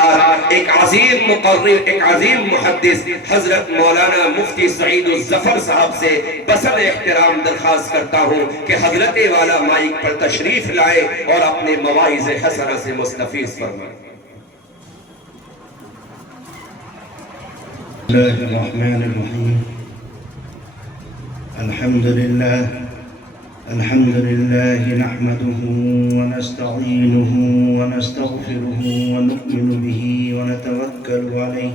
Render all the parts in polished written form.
ساتھ ایک عظیم مقرر، ایک عظیم محدث حضرت مولانا مفتی سعید الظفر صاحب سے بسط احترام درخواست کرتا ہوں کہ حضرت والا مائک پر تشریف لائے اور اپنے مواعظ حسنہ سے مستفیض فرمائیں۔ بسم اللہ الرحمن الرحیم۔ الحمد لله نحمده ونستعينه ونستغفره ونؤمن به ونتوكل عليه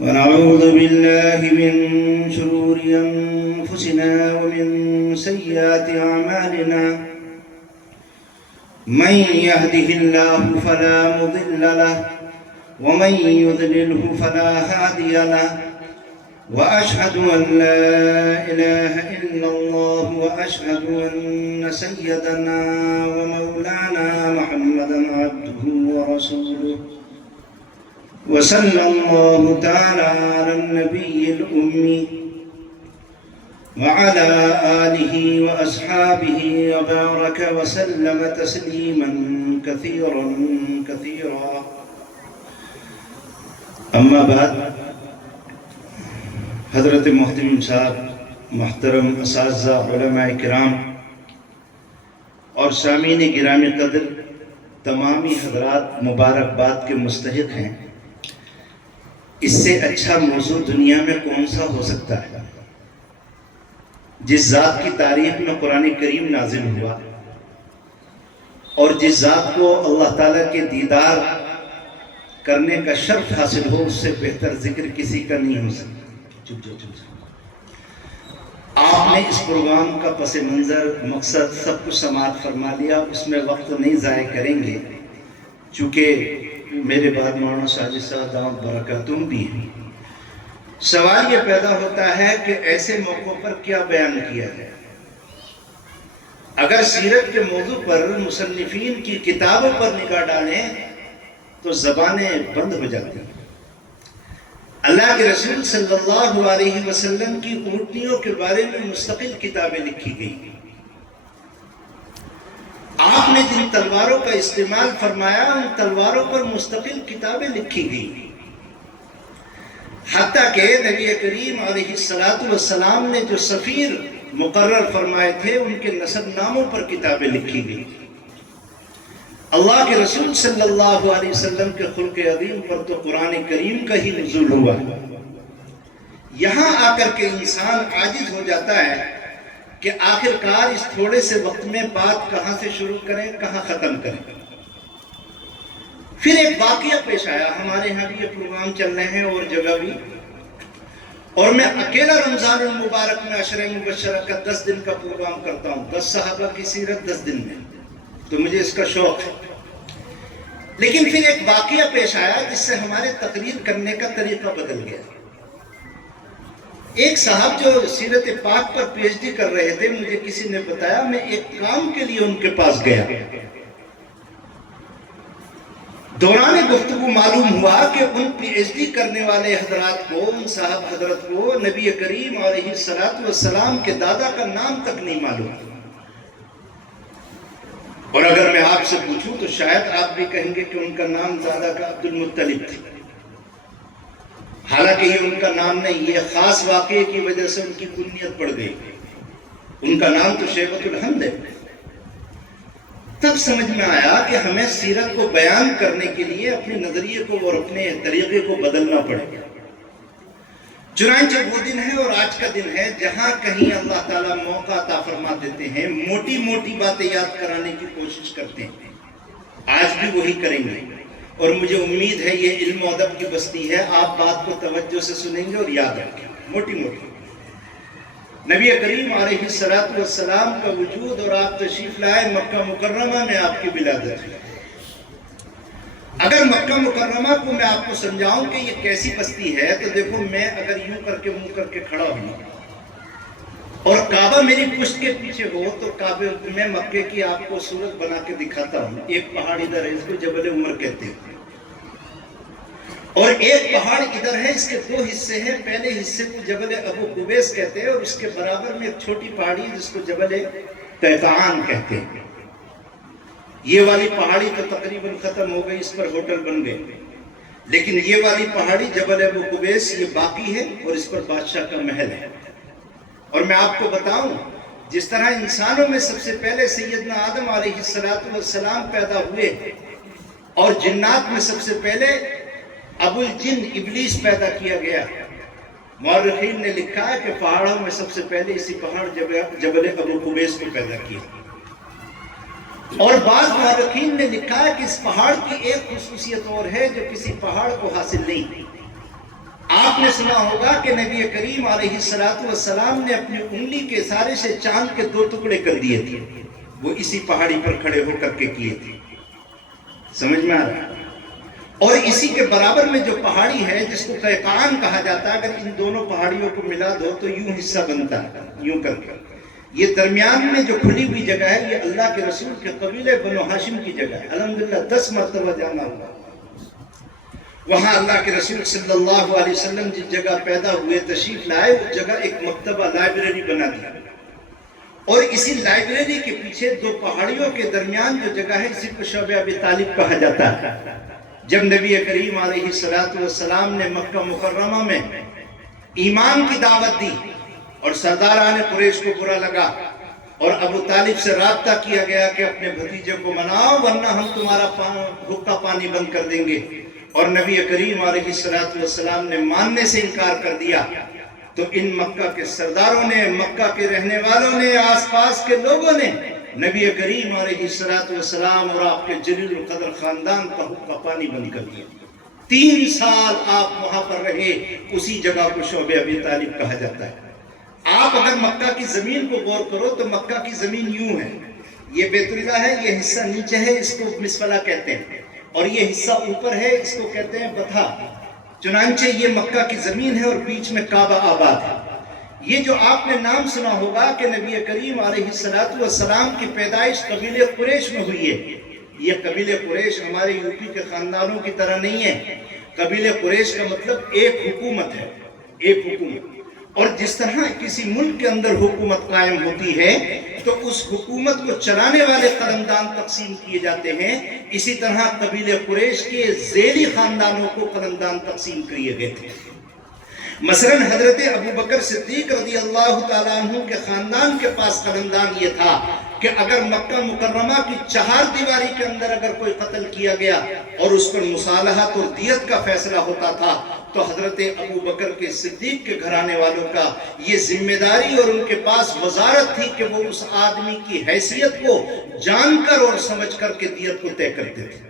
ونعوذ بالله من شرور أنفسنا ومن سيئات أعمالنا من يهده الله فلا مضل له ومن يضلله فلا هادي له وأشهد أن لا إله إلا الله وأشهد أن سيدنا ومولانا محمدا عبده ورسوله وصلى الله تعالى على النبي الأمي وعلى آله وأصحابه وبارك وسلم تسليما كثيرا كثيرا أما بعد، حضرت محترم صاحب، محترم اساتذہ، علماء کرام اور سامعین گرامی قدر تمامی حضرات مبارکباد کے مستحق ہیں۔ اس سے اچھا موضوع دنیا میں کون سا ہو سکتا ہے؟ جس ذات کی تعریف میں قرآن کریم نازل ہوا اور جس ذات کو اللہ تعالیٰ کے دیدار کرنے کا شرف حاصل ہو، اس سے بہتر ذکر کسی کا نہیں ہو سکتا۔ آپ نے اس پروگرام کا پس منظر، مقصد سب کچھ سماعت فرما لیا، اس میں وقت نہیں ضائع کریں گے چونکہ میرے بعد مولانا ساجد صاحب دامت برکاتہم بھی ہیں۔ سوال یہ پیدا ہوتا ہے کہ ایسے موقعوں پر کیا بیان کیا جائے؟ اگر سیرت کے موضوع پر مصنفین کی کتابوں پر نگاہ ڈالیں تو زبانیں بند ہو جاتی ہیں۔ اللہ کے رسول صلی اللہ علیہ وسلم کی اونٹنیوں کے بارے میں مستقل کتابیں لکھی گئی۔ آپ نے جن تلواروں کا استعمال فرمایا، ان تلواروں پر مستقل کتابیں لکھی گئی، حتیٰ کہ نبی کریم علیہ السلام نے جو سفیر مقرر فرمائے تھے، ان کے نسب ناموں پر کتابیں لکھی گئی۔ اللہ کے رسول صلی اللہ علیہ وسلم کے خلق عظیم پر تو قرآن کریم کا ہی نزول ہوا۔ یہاں آ کر کے انسان عاجز ہو جاتا ہے کہ آخر کار اس تھوڑے سے وقت میں بات کہاں سے شروع کریں، کہاں ختم کریں۔ پھر ایک واقعہ پیش آیا، ہمارے ہاں بھی یہ پروگرام چل رہے ہیں اور جگہ بھی، اور میں اکیلا رمضان المبارک میں عشرہ مبشرہ کا 10 دن کا پروگرام کرتا ہوں، 10 صحابہ کی سیرت 10 دن میں، تو مجھے اس کا شوق ہے۔ لیکن پھر ایک واقعہ پیش آیا جس سے ہمارے تقریر کرنے کا طریقہ بدل گیا۔ ایک صاحب جو سیرت پاک پر پی ایچ ڈی کر رہے تھے، مجھے کسی نے بتایا، میں ایک کام کے لیے ان کے پاس گیا۔ دوران گفتگو معلوم ہوا کہ ان پی ایچ ڈی کرنے والے حضرات کو، ان صاحب حضرت کو نبی کریم علیہ السلام کے دادا کا نام تک نہیں معلوم۔ اور اگر میں آپ سے پوچھوں تو شاید آپ بھی کہیں گے کہ ان کا نام دادا کا عبد المطلب تھا، حالانکہ یہ ان کا نام نہیں، یہ خاص واقعے کی وجہ سے ان کی کنیت پڑ گئی، ان کا نام تو شیبۃ الحمد ہے۔ تب سمجھ میں آیا کہ ہمیں سیرت کو بیان کرنے کے لیے اپنے نظریے کو اور اپنے طریقے کو بدلنا پڑے گا۔ چنانچہ وہ دن ہے اور آج کا دن ہے جہاں کہیں اللہ تعالیٰ موقع عطا فرما دیتے ہیں، موٹی موٹی باتیں یاد کرانے کی کوشش کرتے ہیں۔ آج بھی وہی کریں گے، اور مجھے امید ہے یہ علم و ادب کی بستی ہے، آپ بات کو توجہ سے سنیں گے اور یاد رکھیں گے۔ موٹی موٹی نبی کریم علیہ السلام کا وجود اور آپ تشریف لائے مکہ مکرمہ میں، آپ کی ولادت ہے۔ اگر مکہ مکرمہ کو میں آپ کو سمجھاؤں کہ یہ کیسی بستی ہے، تو دیکھو میں اگر یوں کر کے منہ کر کے کھڑا ہوں اور کعبہ میری پشت کے پیچھے ہو تو کعبے میں مکے کی آپ کو صورت بنا کے دکھاتا ہوں۔ ایک پہاڑ ادھر ہے، اس کو جبل عمر کہتے ہیں، اور ایک پہاڑ ادھر ہے، اس کے 2 حصے ہیں۔ پہلے حصے کو جبل ابو قبیس کہتے ہیں، اور اس کے برابر میں ایک چھوٹی پہاڑی جس کو جبل قیقعان کہتے ہیں۔ یہ والی پہاڑی تو تقریباً ختم ہو گئی، اس پر ہوٹل بن گئے، لیکن یہ والی پہاڑی جبل ابو قبیس یہ باقی ہے اور اس پر بادشاہ کا محل ہے۔ اور میں آپ کو بتاؤں، جس طرح انسانوں میں سب سے پہلے سیدنا آدم علیہ السلام پیدا ہوئے اور جنات میں سب سے پہلے ابو الجن ابلیس پیدا کیا گیا، مورخین نے لکھا ہے کہ پہاڑوں میں سب سے پہلے اسی پہاڑ جبل ابو قبیس کو پیدا کیا، اور بعض مورخین نے لکھا ہے کہ اس پہاڑ کی ایک خصوصیت اور ہے جو کسی پہاڑ کو حاصل نہیں۔ آپ نے سنا ہوگا کہ نبی کریم علیہ السلام نے اپنی انگلی کے اشارے سے چاند کے 2 ٹکڑے کر دیے تھے، وہ اسی پہاڑی پر کھڑے ہو کر کے کیے تھے۔ سمجھ میں آ رہا ہے؟ اور اسی کے برابر میں جو پہاڑی ہے جس کو قیقان کہا جاتا ہے، اگر ان دونوں پہاڑیوں کو ملا دو تو یوں حصہ بنتا ہے، یوں کر کے۔ یہ درمیان میں جو کھلی ہوئی جگہ ہے یہ اللہ کے رسول کے قبیلے بنو ہاشم کی جگہ ہے، الحمدللہ 10 مرتبہ جانا ہوا۔ وہاں اللہ کے رسول صلی اللہ علیہ وسلم جس جگہ پیدا ہوئے تشریف لائے، اس جگہ ایک مکتبہ لائبریری بنا دیا، اور اسی لائبریری کے پیچھے 2 پہاڑیوں کے درمیان جو جگہ ہے اسی کو شعب ابی طالب کہا جاتا ہے۔ جب نبی کریم علیہ السلام نے مکہ مکرمہ میں ایمان کی دعوت دی اور سرداران قریش کو برا لگا اور ابو طالب سے رابطہ کیا گیا کہ اپنے بھتیجے کو مناؤ ورنہ ہم تمہارا حقہ پانی بند کر دیں گے، اور نبی کریم علیہ السلام نے ماننے سے انکار کر دیا، تو ان مکہ کے سرداروں نے، مکہ کے رہنے والوں نے، آس پاس کے لوگوں نے نبی کریم علیہ السلام اور آپ کے جلیل القدر خاندان کا حقہ پانی بند کر دیا۔ 3 سال آپ وہاں پر رہے، اسی جگہ کو شعب ابی طالب کہا جاتا ہے۔ آپ اگر مکہ کی زمین کو غور کرو تو مکہ کی زمین یوں ہے، یہ بیت اللہ ہے، یہ حصہ نیچے ہے، اس کو مسفلہ کہتے ہیں، اور یہ حصہ اوپر ہے، اس کو کہتے ہیں بطھا۔ چنانچہ یہ مکہ کی زمین ہے اور بیچ میں کعبہ آباد ہے۔ یہ جو آپ نے نام سنا ہوگا کہ نبی کریم علیہ السلام کی پیدائش قبیلے قریش میں ہوئی ہے، یہ قبیلے قریش ہمارے یوپی کے خاندانوں کی طرح نہیں ہے۔ قبیلے قریش کا مطلب ایک حکومت ہے، ایک حکومت۔ اور جس طرح کسی ملک کے اندر حکومت قائم ہوتی ہے تو اس حکومت کو چلانے والے قلمدان تقسیم کیے جاتے ہیں، اسی طرح قبیلے قریش کے ذیلی خاندانوں کو قلمدان تقسیم کیے گئے تھے۔ مثلا حضرت ابو بکر صدیق رضی اللہ تعالیٰ عنہ کے خاندان کے پاس قلمدان یہ تھا کہ اگر مکہ مکرمہ کی 4 دیواری کے اندر اگر کوئی قتل کیا گیا اور اس پر مصالحت اور دیت کا فیصلہ ہوتا تھا تو حضرت ابو بکر کے صدیق کے گھرانے والوں کا یہ ذمہ داری اور ان کے پاس وزارت تھی کہ وہ اس آدمی کی حیثیت کو جان کر اور سمجھ کر کے دیت کو طے کرتے تھے۔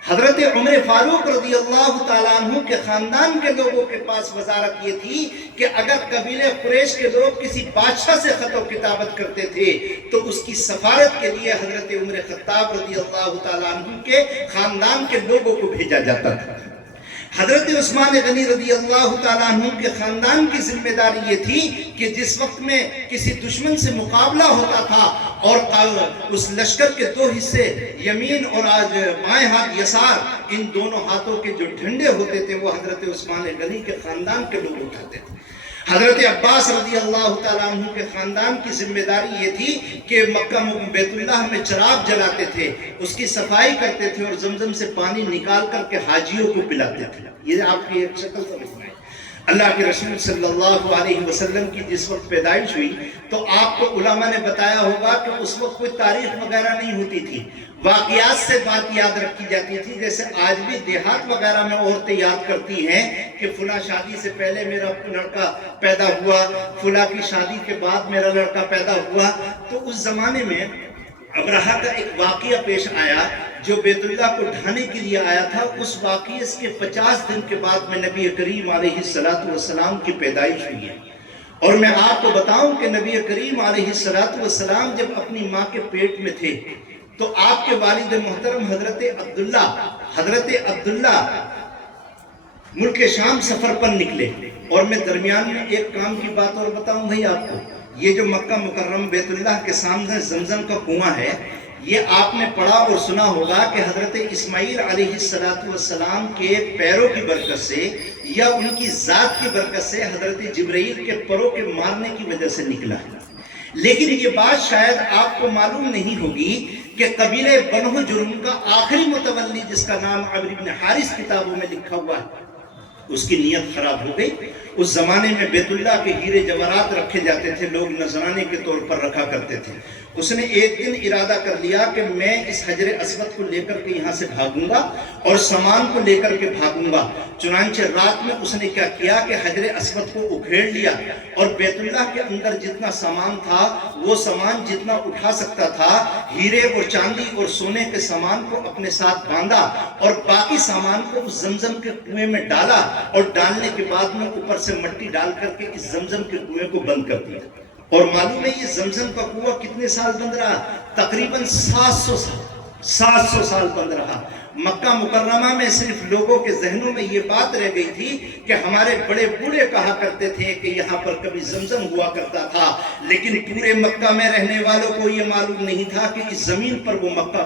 حضرت عمر فاروق رضی اللہ تعالیٰ عنہ کے خاندان کے لوگوں کے پاس وزارت یہ تھی کہ اگر قبیلے قریش کے لوگ کسی بادشاہ سے خط و کتابت کرتے تھے تو اس کی سفارت کے لیے حضرت عمر خطاب رضی اللہ تعالیٰ عنہ کے خاندان کے لوگوں کو بھیجا جاتا تھا۔ حضرت عثمان غنی رضی اللہ تعالیٰ عنہ کے خاندان کی ذمہ داری یہ تھی کہ جس وقت میں کسی دشمن سے مقابلہ ہوتا تھا اور اس لشکر کے 2 حصے یمین اور بائیں ہاتھ یسار، ان دونوں ہاتھوں کے جو ڈنڈے ہوتے تھے وہ حضرت عثمان غنی کے خاندان کے لوگ اٹھاتے تھے۔ حضرت عباس رضی اللہ تعالیٰ عنہ کے خاندان کی ذمہ داری یہ تھی کہ مکہ بیت اللہ میں چراغ جلاتے تھے، اس کی صفائی کرتے تھے اور زمزم سے پانی نکال کر کے حاجیوں کو پلاتے تھے۔ یہ آپ کی ایک شکل سمجھنا ہے۔ اللہ کے رسول صلی اللہ علیہ وسلم کی جس وقت پیدائش ہوئی تو آپ کو علماء نے بتایا ہوگا کہ اس وقت کوئی تاریخ وغیرہ نہیں ہوتی تھی، واقعات سے بات یاد رکھی جاتی تھی۔ جیسے آج بھی دیہات وغیرہ میں عورتیں یاد کرتی ہیں کہ فلاں شادی سے پہلے میرا لڑکا پیدا ہوا، فلاں کی شادی کے بعد میرا لڑکا پیدا ہوا۔ تو اس زمانے میں ابرہہ کا ایک واقعہ پیش آیا جو بیت اللہ کو ڈھانے کے لیے آیا تھا۔ اس واقعے کے 50 دن کے بعد میں نبی کریم علیہ السلام کی پیدائش ہوئی ہے۔ اور میں آپ کو بتاؤں کہ نبی کریم علیہ السلام جب اپنی ماں کے پیٹ میں تھے تو آپ کے والد محترم حضرت عبداللہ ملک شام سفر پر نکلے۔ اور میں درمیان میں ایک کام کی بات اور بتاؤں بھائی آپ کو، یہ جو مکہ مکرم بیت اللہ کے سامنے زمزم کا کنواں ہے، یہ آپ نے پڑھا اور سنا ہوگا کہ حضرت اسماعیل علیہ السلام کے پیروں کی برکت سے یا ان کی ذات کی برکت سے حضرت جبرائیل کے پروں کے مارنے کی وجہ سے نکلا ہے۔ لیکن یہ بات شاید آپ کو معلوم نہیں ہوگی کہ قبیلے بنو جرم کا آخری متولی جس کا نام عمرو بن حارث کتابوں میں لکھا ہوا ہے، اس کی نیت خراب ہو گئی۔ اس زمانے میں بیت اللہ کے ہیرے جواہرات رکھے جاتے تھے، لوگ نذرانے کے طور پر رکھا کرتے تھے۔ اس نے ایک دن ارادہ کر لیا کہ میں اس حجر اسود کو لے کر کے یہاں سے بھاگوں گا اور سامان کو لے کر کے بھاگوں گا۔ چنانچہ رات میں اس نے کیا کیا کہ حجر اسود کو اکھیڑ لیا اور بیت اللہ کے اندر جتنا سامان تھا وہ سامان جتنا اٹھا سکتا تھا، ہیرے اور چاندی اور سونے کے سامان کو اپنے ساتھ باندھا اور باقی سامان کو اس زمزم کے کنویں میں ڈالا، اور ڈالنے کے بعد میں اوپر سے مٹی ڈال کر کے اس زمزم کے کنویں کو بند کر دیا۔ اور معلوم ہے یہ زمزم کا کنواں کتنے سال بند رہا؟ تقریباً 700 سال بند رہا۔ مکہ مکرمہ میں صرف لوگوں کے ذہنوں میں یہ بات رہ گئی تھی کہ ہمارے بڑے بوڑھے کہا کرتے تھے کہ یہاں پر کبھی زمزم ہوا کرتا تھا، لیکن پورے مکہ میں رہنے والوں کو یہ معلوم نہیں تھا کہ اس زمین پر وہ مکہ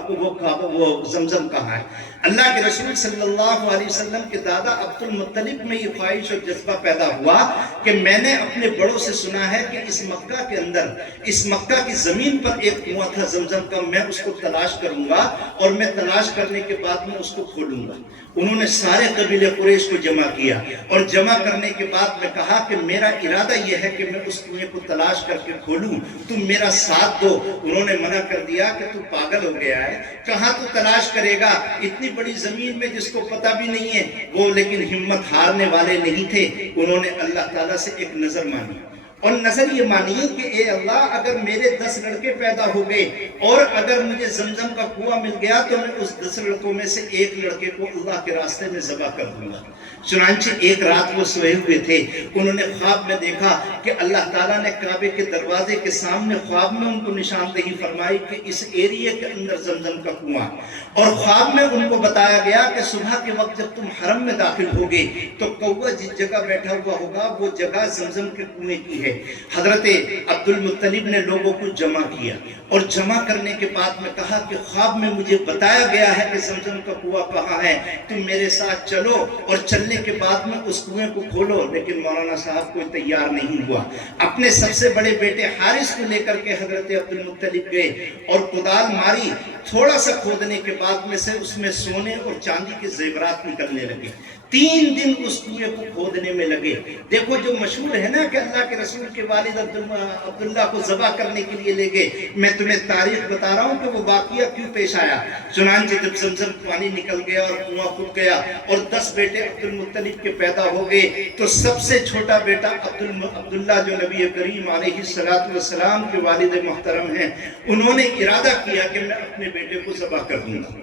وہ زمزم کہاں ہے۔ اللہ کے رسول صلی اللہ علیہ وسلم کے دادا عبد المطلب میں یہ خواہش اور جذبہ پیدا ہوا کہ میں نے اپنے بڑوں سے سنا ہے کہ اس مکہ کے اندر، اس مکہ کی زمین پر ایک کنواں تھا زمزم کا، میں اس کو تلاش کروں گا اور میں تلاش کرنے کے بعد میں اس کو کھولوں گا۔ انہوں نے سارے قبیلے قریش کو جمع کیا اور جمع کرنے کے بعد میں کہا کہ میرا ارادہ یہ ہے کہ میں اس کنویں کو تلاش کر کے کھولوں، تم میرا ساتھ دو۔ انہوں نے منع کر دیا کہ تو پاگل ہو گیا ہے، کہاں تو تلاش کرے گا اتنی بڑی زمین میں جس کو پتہ بھی نہیں ہے۔ وہ لیکن ہمت ہارنے والے نہیں تھے، انہوں نے اللہ تعالیٰ سے ایک نظر مانی، اور نظر یہ مانی کہ اے اللہ اگر میرے 10 لڑکے پیدا ہو گئے اور اگر مجھے زمزم کا کنواں مل گیا تو میں اس 10 لڑکوں میں سے ایک لڑکے کو اللہ کے راستے میں ذبح کر دوں گا۔ چنانچہ ایک رات وہ سوئے ہوئے تھے، انہوں نے خواب میں دیکھا کہ اللہ تعالیٰ نے کعبے کے دروازے کے سامنے خواب میں ان کو نشاندہی فرمائی کہ اس ایریے کے اندر زمزم کا کنواں، اور خواب میں ان کو بتایا گیا کہ صبح کے وقت جب تم حرم میں داخل ہوگے تو کوہ جس جگہ بیٹھا ہوا ہوگا وہ جگہ زمزم کے کنویں کی ہے۔ حضرت عبد المطلب نے لوگوں کو جمع کیا اور جمع کرنے کے بعد میں کہا کہ خواب میں مجھے بتایا گیا ہے کہ زمزم کا کنواں کہاں ہے، تم میرے ساتھ چلو اور چلنے کے بعد میں اس کنویں کو کھولو۔ لیکن مولانا صاحب کوئی تیار نہیں ہوا۔ اپنے سب سے بڑے بیٹے حارث کو لے کر کے حضرت عبد المطلب گئے اور کدال ماری، تھوڑا سا کھودنے کے بعد میں سے اس میں سونے اور چاندی کے زیورات نکلنے لگے۔ 3 دن اس کنویں کو کھودنے میں لگے۔ دیکھو جو مشہور ہے نا کہ اللہ کے رسول کے والد عبداللہ کو ذبح کرنے کے لیے لے گئے، میں تمہیں تاریخ بتا رہا ہوں کہ وہ واقعہ کیوں پیش آیا۔ چنانچہ جب زمزم پانی نکل گیا اور کنواں کھل گیا اور 10 بیٹے عبد المطلب کے پیدا ہو گئے تو سب سے چھوٹا بیٹا عبداللہ جو نبی کریم علیہ السلام کے والد محترم ہیں، انہوں نے ارادہ کیا کہ میں اپنے بیٹے کو ذبح کر دوں گا۔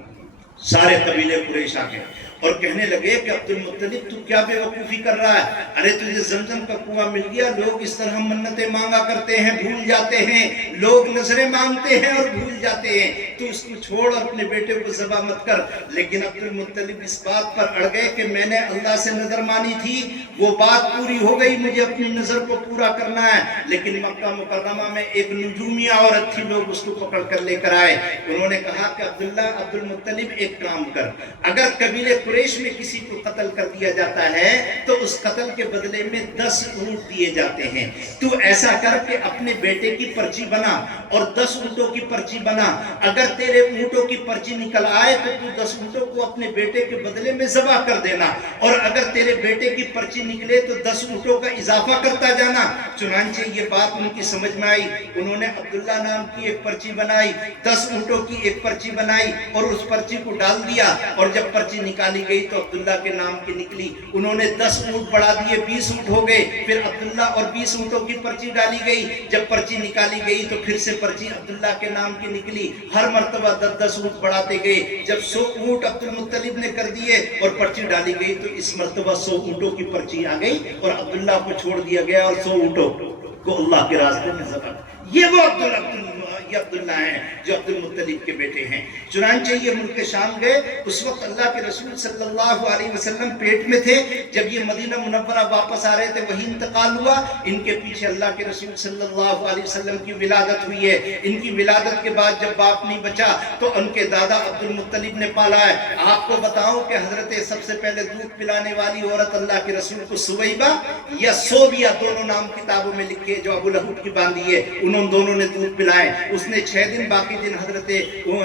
سارے قبیلے قریش آ گئے اور کہنے لگے کہ عبد المطلب تو کیا بے وقوفی کر رہا ہے؟ ارے تجھے زمزم کا کنواں مل گیا، لوگ اس طرح منتیں مانگا کرتے ہیں، بھول جاتے ہیں، لوگ نظریں مانگتے ہیں اور بھول جاتے ہیں، تو اس کو چھوڑ اور اپنے بیٹے کو ذبح مت کر۔ لیکن عبد المطلب اس بات پر اڑ گئے کہ میں نے اللہ سے نظر مانی تھی، وہ بات پوری ہو گئی، مجھے اپنی نظر کو پورا کرنا ہے۔ لیکن مکہ مکرمہ میں ایک نجومیہ عورت تھی، لوگ اس کو پکڑ کر لے کر آئے۔ انہوں نے کہا کہ عبد المطلب ایک کام کر، اگر قبیلے قریش میں کسی کو قتل کر دیا جاتا ہے تو اس قتل کے بدلے میں 10 اونٹ دیے جاتے ہیں، تو ایسا کر کے اپنے بیٹے کی پرچی بنا اور 10 اونٹوں کی پرچی بنا۔ اگر تیرے اونٹوں کی پرچی نکل آئے تو 10 اونٹوں کو اپنے بیٹے کے بدلے میں ذبح کر دینا، اور اگر تیرے بیٹے کی پرچی نکلے تو 10 اونٹوں کا اضافہ کرتا جانا۔ چنانچہ یہ بات ان کی سمجھ میں آئی، انہوں نے عبداللہ نام کی ایک پرچی بنائی، 10 اونٹوں کی ایک پرچی بنائی اور اس پرچی کو ڈال دیا، اور جب پرچی نکالی گئی تو عبداللہ کے نام کی نکلی۔ انہوں نے 10 اونٹ بڑھا دیے، 20 اونٹ ہو گئے، پھر عبداللہ اور 20 اونٹوں کی پرچی ڈالی گئی۔ جب پرچی نکالی گئی تو پھر سے پرچی عبداللہ کے نام کی نکلی، ہر مرتبہ 10 اونٹ بڑھاتے گئے۔ جب 100 اونٹ عبد المطلب نے کر دیے اور پرچی ڈالی گئی تو اس مرتبہ 100 اونٹوں کی پرچی آ گئی اور عبداللہ کو چھوڑ دیا گیا اور 100 اونٹوں کو اللہ کے راستے میں ذبح۔ یہ وہ عبداللہ ہیں جو عبد المطلب کے بیٹے ہیں۔ چنانچہ یہ ملک شام گئے، اس وقت اللہ کے رسول صلی اللہ علیہ وسلم پیٹ میں تھے۔ جب یہ مدینہ منورہ واپس آ رہے تھے وہی انتقال ہوا۔ ان کے پیچھے اللہ کے رسول صلی اللہ علیہ وسلم کی ولادت ہوئی ہے۔ ان کی ولادت کے بعد جب باپ نہیں بچا تو ان کے دادا عبد المطلب نے پالا ہے۔ آپ کو بتاؤں کہ حضرت سب سے پہلے دودھ پلانے والی عورت اللہ کے رسول کو سویبہ یا صوبیہ دونوں نام کتابوں میں لکھے جو ابو لہب کی باندھی ہے، انہوں دونوں نے دودھ پلائے۔ اس نے 6 دن باقی دن حضرت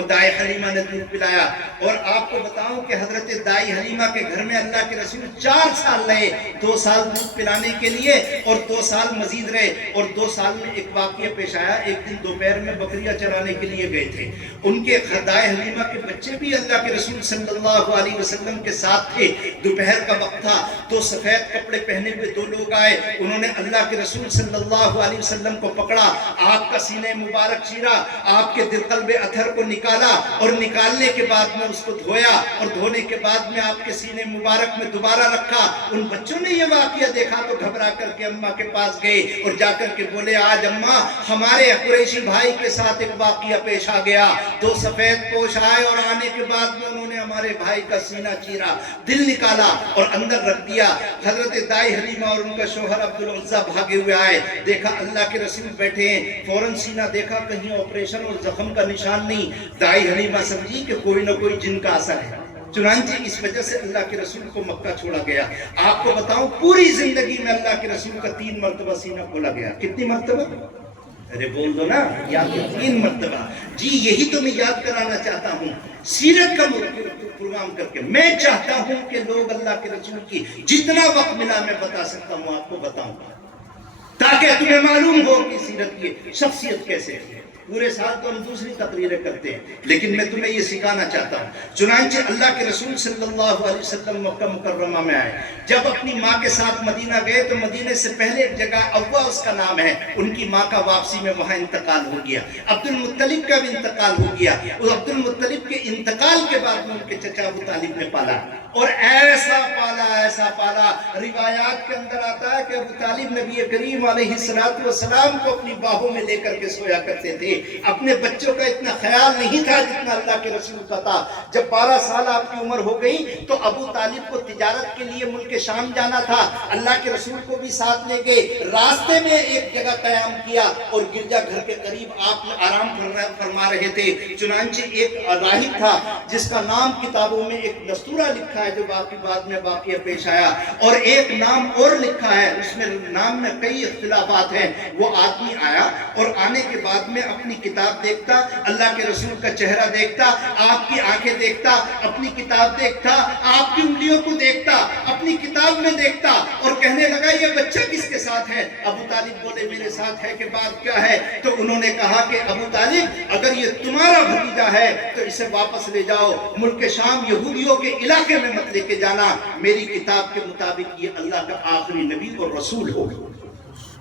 دائی حلیمہ نے دودھ پلایا. اور آپ کو بتاؤں کہ حضرت دائی حلیمہ کے گھر میں اللہ کے رسول 4 سال رہے, 2 سال دودھ پلانے کے لیے اور 2 سال مزید رہے. اور 2 سال میں ایک واقعہ پیش آیا. ایک دن دوپہر میں بکریاں چرانے کے لیے گئے تھے. ان کے دائی حلیمہ کے بچے بھی اللہ کے رسول صلی اللہ علیہ وسلم کے ساتھ تھے. دوپہر کا وقت تھا تو سفید کپڑے پہنے ہوئے 2 لوگ آئے. انہوں نے اللہ کے رسول صلی اللہ علیہ وسلم کو پکڑا, آپ کا سینہ مبارک چیرا, آپ کے دل قلب اتھر کو نکالا اور نکالنے کے بعد میں اس کو دھویا اور دھونے کے بعد میں آپ کے سینے مبارک میں دوبارہ رکھا. ان بچوں نے یہ واقعہ دیکھا تو گھبرا کر کے اماں کے پاس گئے اور جا کر کے بولے, آج اماں ہمارے قریشی بھائی کے ساتھ ایک واقعہ پیش آ گیا. 2 سفید پوش آئے اور آنے کے بعد میں انہوں نے ہمارے بھائی کا سینہ چیرا, دل نکالا اور اندر رکھ دیا. حضرت دائی حلیمہ اور ان کا شوہر عبدالعزیٰ بھاگے ہوئے آئے, دیکھا اللہ کے رسول بیٹھے ہیں, فوراً سینہ دیکھا کہیں آپریشن اور زخم کا نشان نہیں. دائی حلیمہ سمجھی کہ کوئی نہ کوئی جن کا اثر ہے. چنانچہ اس وجہ سے اللہ کے رسول کو مکہ چھوڑا گیا. آپ کو بتاؤں پوری زندگی میں اللہ کے رسول کا 3 مرتبہ سینہ کھولا گیا. کتنی مرتبہ؟ ارے بول دو نا, یا 3 مرتبہ. جی یہی تو میں یاد کرانا چاہتا ہوں سیرت کا پروگرام کر کے. میں چاہتا ہوں کہ لوگ اللہ کے رسول کی جتنا وقت ملا میں بتا سکتا ہوں آپ کو بتاؤں, تاکہ تمہیں معلوم ہو کہ سیرت کی شخصیت کیسے ہے. پورے سال تو ہم دوسری تقریریں کرتے ہیں, لیکن میں تمہیں یہ سکھانا چاہتا ہوں. چنانچہ اللہ کے رسول صلی اللہ علیہ وسلم مکہ مکرمہ میں آئے. جب اپنی ماں کے ساتھ مدینہ گئے تو مدینہ سے پہلے ایک جگہ اوا اس کا نام ہے, ان کی ماں کا واپسی میں وہاں انتقال ہو گیا. عبد المطلب کا بھی انتقال ہو گیا. اور عبد المطلب کے انتقال کے بعد میں ان کے چچا ابو طالب نے پالا, اور ایسا پالا روایات کے اندر آتا ہے کہ ابو طالب نبی کریم علیہ السلام کو اپنی باہوں میں لے کر کے سویا کرتے تھے. اپنے بچوں کا اتنا خیال نہیں تھا جتنا اللہ کے رسول کا تھا. جب 12 سال آپ کی عمر ہو گئی تو ابو طالب کو تجارت کے لیے ملک شام جانا تھا. اللہ کے رسول کو بھی ساتھ لے گئے. راستے میں ایک جگہ قیام کیا اور گرجا گھر کے قریب آپ آرام فرما رہے تھے. چنانچہ ایک راہب تھا جس کا نام کتابوں میں ایک دستورہ لکھا ہے جو باقی بعد میں واقعہ پیش آیا, اور ایک نام اور لکھا ہے اس میں نام میں کئی اختلافات ہیں. وہ آدمی آیا اور آنے کے بعد میں اپنی کتاب دیکھتا, اللہ کے رسول کا چہرہ دیکھتا, آپ کی آنکھیں دیکھتا, اپنی کتاب دیکھتا, آپ کی انگلیوں کو دیکھتا, اپنی کتاب میں دیکھتا اور کہنے لگا یہ بچہ کس کے ساتھ ہے؟ ابو طالب بولے میرے ساتھ ہے. کہ بات کیا ہے؟ تو انہوں نے کہا کہ ابو طالب اگر یہ تمہارا بھتیجا ہے تو اسے واپس لے جاؤ, ملک شام یہودیوں کے علاقے میں مت لے کے جانا. میری کتاب کے مطابق یہ اللہ کا آخری نبی اور رسول ہو.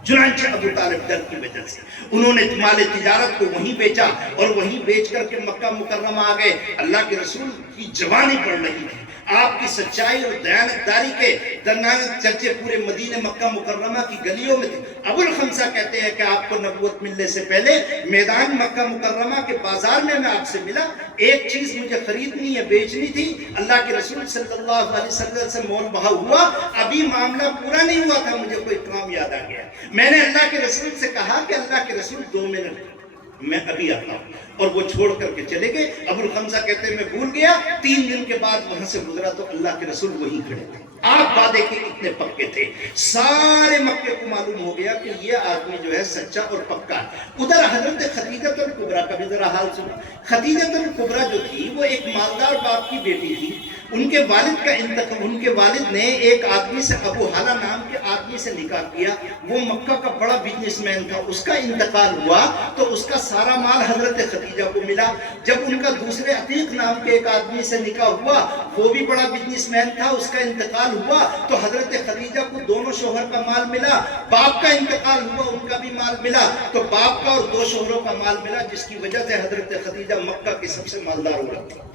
چنانچہ ابو طالب ڈر کی وجہ سے انہوں نے مال تجارت کو وہیں بیچا اور وہیں بیچ کر کے مکہ مکرمہ آ گئے. اللہ کے رسول کی جوانی پڑ رہی تھی, آپ کی سچائی اور دیانتداری کے درمیان چرچے پورے مدینہ مکہ مکرمہ کی گلیوں میں تھے. ابو الخمسہ کہتے ہیں کہ آپ کو نبوت ملنے سے پہلے میدان مکہ مکرمہ کے بازار میں آپ سے ملا. ایک چیز مجھے خریدنی ہے, بیچنی تھی. اللہ کے رسول صلی اللہ علیہ وسلم سے مول بہا ہوا, ابھی معاملہ پورا نہیں ہوا تھا, مجھے کوئی کام یاد آ گیا. میں نے اللہ کے رسول سے کہا کہ اللہ کے رسول 2 منٹ میں ابھی آتا ہوں, اور وہ چھوڑ کر کے چلے گئے. ابو الخمسہ کہتے ہیں میں بھول گیا. 3 دن کے بعد وہاں سے گزرا تو اللہ کے رسول وہیں کھڑے تھے. آپ وعدے کے اتنے پکے تھے, سارے مکے کو معلوم ہو گیا کہ یہ آدمی جو ہے سچا اور پکا ہے. ادھر حضرت خدیجہ الکبریٰ کا بھی ذرا حال سنو. خدیجہ الکبریٰ جو تھی وہ ایک مالدار باپ کی بیٹی تھی. ان کے والد کا انتقال, ان کے والد نے ایک آدمی سے, ابو حالہ نام کے آدمی سے نکاح کیا. وہ مکہ کا بڑا بزنس مین تھا. اس کا انتقال ہوا تو اس کا سارا مال حضرت خدیجہ کو ملا. جب ان کا دوسرے عتیق نام کے ایک آدمی سے نکاح ہوا, وہ بھی بڑا بزنس مین تھا, اس کا انتقال ہوا تو حضرت خدیجہ کو دونوں شوہر کا مال ملا. باپ کا انتقال ہوا, ان کا بھی مال ملا, تو باپ کا اور 2 شوہروں کا مال ملا, جس کی وجہ سے حضرت خدیجہ مکہ کی سب سے مالدار عورت تھی.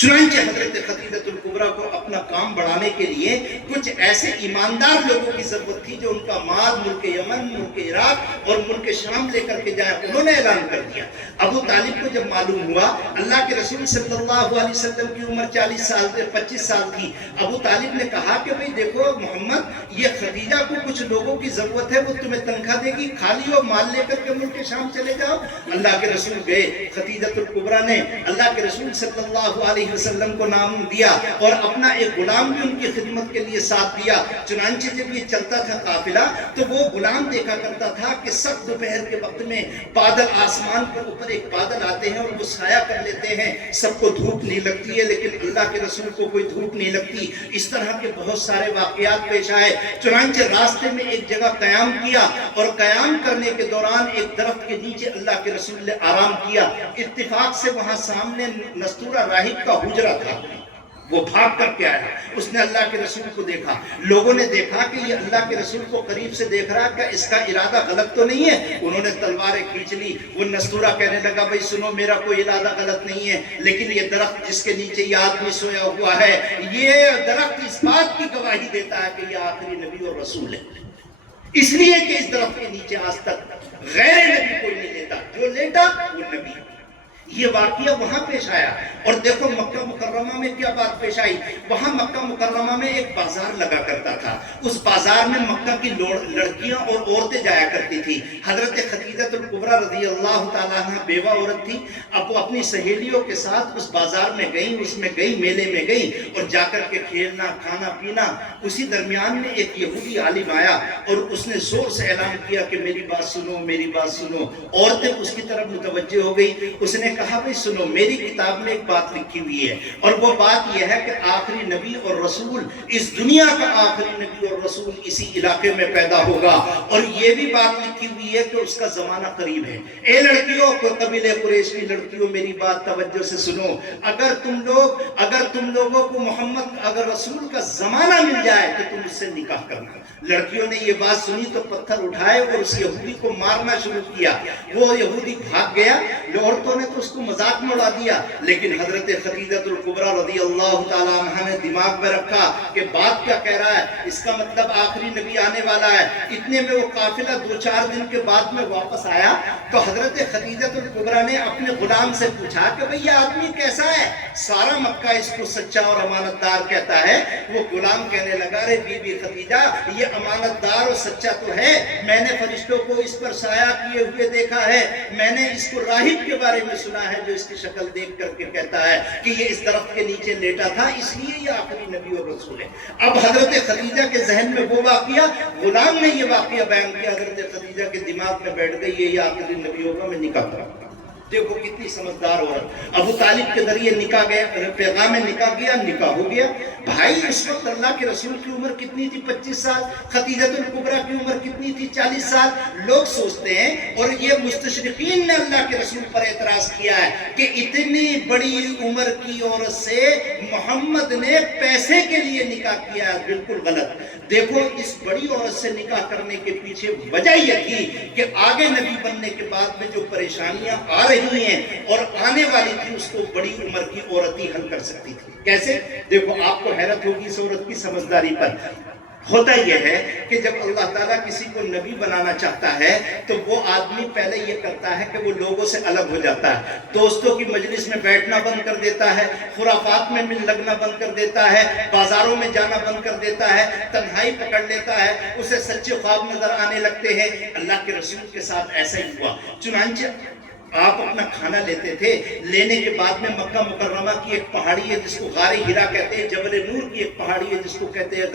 چنانچہ حضرت خدیجہ الکبریٰ کو اپنا کام بڑھانے کے لیے کچھ ایسے ایماندار لوگوں کی ضرورت تھی جو ان کا مال ملک یمن, ملک عراق اور ملک شام لے کر کے جائے. انہوں نے اعلان کر دیا. ابو طالب کو جب معلوم ہوا, اللہ کے رسول صلی اللہ علیہ وسلم کی عمر 40 سال سے 25 سال تھی. ابو طالب نے کہا کہ بھئی دیکھو محمد, یہ خدیجہ کو کچھ لوگوں کی ضرورت ہے, وہ تمہیں تنخواہ دے گی, کھالی ہو مال لے کر کے ملک شام چلے جاؤ. اللہ کے رسول گئے. خدیجہ الکبریٰ نے اللہ کے رسول صلی اللہ علیہ وسلم کو نام دیا اور اپنا ایک غلام بھی ان کی خدمت کے لیے ساتھ دیا۔ چنانچہ جب یہ چلتا تھا قافلہ تو وہ غلام دیکھا کرتا تھا کہ سخت دوپہر کے وقت میں بادل، آسمان کے اوپر ایک بادل آتے ہیں اور وہ سایہ کر لیتے ہیں، سب کو دھوپ نہیں لگتی ہے لیکن اللہ کے رسول کو کوئی دھوپ نہیں لگتی۔ اس طرح کے بہت سارے واقعات پیش آئے۔ چنانچہ راستے میں ایک جگہ قیام کیا اور قیام کرنے کے دوران ایک درخت کے نیچے اللہ کے رسول نے آرام کیا۔ اتفاق سے وہاں سامنے نستورہ راہب کا حجرہ تھا، وہ بھاگ کر کے آیا، اس نے اللہ کے رسول کو دیکھا۔ لوگوں نے دیکھا کہ یہ اللہ کے رسول کو قریب سے دیکھ رہا ہے کہ اس کا ارادہ غلط تو نہیں ہے، انہوں نے تلواریں کھینچ لی۔ وہ نستورہ کہنے لگا بھائی سنو، میرا کوئی ارادہ غلط نہیں ہے، لیکن یہ درخت جس کے نیچے یہ آدمی سویا ہوا ہے، یہ درخت اس بات کی گواہی دیتا ہے کہ یہ آخری نبی اور رسول ہے، اس لیے کہ اس درخت کے نیچے آج تک غیر نبی کوئی نہیں لیتا، جو لیتا وہ نبی۔ یہ واقعہ وہاں پیش آیا۔ اور دیکھو مکہ مکرمہ میں کیا بات پیش آئی۔ وہاں مکہ مکرمہ میں ایک بازار لگا کرتا تھا، اس بازار میں مکہ کی لڑکیاں اور عورتیں جایا کرتی تھی۔ حضرت خدیجہ الکبریٰ رضی اللہ تعالیٰ عنہ بیوہ عورت تھی، اب وہ اپنی سہیلیوں کے ساتھ اس بازار میں گئیں، اس میں گئی، میلے میں گئی اور جا کر کے کھیلنا کھانا پینا۔ اسی درمیان میں ایک یہودی عالم آیا اور اس نے زور سے اعلان کیا کہ میری بات سنو، میری بات سنو۔ عورتیں اس کی طرف متوجہ ہو گئی۔ اس نے کہا بھئی سنو، میری کتاب میں ایک بات لکھی ہوئی ہے اور وہ بات یہ ہے کہ آخری نبی اور رسول، اس دنیا کا آخری نبی اور رسول اسی علاقے میں پیدا ہوگا، اور یہ بھی بات لکھی ہوئی ہے کہ اس کا زمانہ قریب ہے۔ اے لڑکیوں، قبیلہ قریش کی لڑکیوں، میری بات توجہ سے سنو، اگر تم لوگوں کو محمد اگر رسول کا زمانہ مل جائے تو تم اس سے نکاح کرنا۔ لڑکیوں نے یہ بات سنی تو پتھر اٹھائے اور اس یہودی کو مارنا شروع کیا۔ وہ یہودی بھاگ گیا، عورتوں نے تو اس کو مذاق میں اڑا دیا، لیکن حضرت خدیجہ الکبریٰ رضی اللہ تعالیٰ عنہ نے دماغ میں رکھا کہ بات کیا کہہ رہا ہے، اس کا مطلب آخری نبی آنے والا ہے۔ اتنے میں وہ قافلہ 2-4 دن کے بعد میں واپس آیا تو حضرت خدیجہ الکبریٰ نے اپنے غلام سے پوچھا کہ بھئی یہ آدمی کیسا ہے، سارا مکہ اس کو سچا اور امانت دار کہتا ہے۔ وہ غلام کہنے لگا رے بی بی خدیجہ، یہ امانت دار اور سچا تو ہے، میں نے فرشتوں کو اس پر سایہ کیے ہوئے دیکھا ہے، میں نے اس کو راہب کے بارے میں سنا ہے جو اس کی شکل دیکھ کر کے کہتا ہے کہ یہ اس درخت کے نیچے لیٹا تھا، اس لیے یہ آخری نبی اور رسول ہے۔ اب حضرت خدیجہ کے ذہن میں وہ واقعہ، غلام نے یہ واقعہ بیان کیا، حضرت خدیجہ کے دماغ میں بیٹھ گئی یہ آخری نبی ہوگا، میں نکاح کروں گا۔ دیکھو کتنی سمجھدار عورت۔ ابو طالب کے ذریعے نکاح گیا، پیغام نکاح گیا، نکاح ہو گیا۔ بھائی اس وقت اللہ کے رسول کی عمر کتنی تھی؟ 25 سال۔ خدیجہ الکبریٰ کی عمر کتنی تھی؟ 40 سال۔ لوگ سوچتے ہیں، اور یہ مستشرقین نے اللہ کے رسول پر اعتراض کیا ہے کہ اتنی بڑی عمر کی عورت سے محمد نے پیسے کے لیے نکاح کیا ہے۔ بالکل غلط۔ دیکھو اس بڑی عورت سے نکاح کرنے کے پیچھے وجہ یہ تھی کہ آگے نبی بننے کے بعد میں جو پریشانیاں آ رہی ہیں اور آنے والی تھی اس کو بڑی عمر کی عورت ہی حل کر سکتی تھی۔ کیسے؟ دیکھو آپ کو حیرت ہوگی اس عورت کی سمجھداری پر۔ ہوتا یہ ہے کہ جب اللہ تعالیٰ کسی کو نبی بنانا چاہتا ہے تو وہ آدمی پہلے یہ کرتا ہے کہ وہ لوگوں سے الگ ہو جاتا ہے، دوستوں کی مجلس میں بیٹھنا بند کر دیتا ہے، خرافات میں مل لگنا بند کر دیتا ہے، بازاروں میں جانا بند کر دیتا ہے، تنہائی پکڑ لیتا ہے، اسے سچے خواب نظر آنے لگتے ہیں۔ اللہ کے رسول کے ساتھ ایسا ہی ہوا۔ چنانچہ آپ اپنا کھانا لیتے تھے، لینے کے بعد میں مکہ مکرمہ کی ایک پہاڑی ہے جس کو غار ہیرا کہتے ہیں، جبل نور کی ایک پہاڑی ہے جس کو کہتے ہیں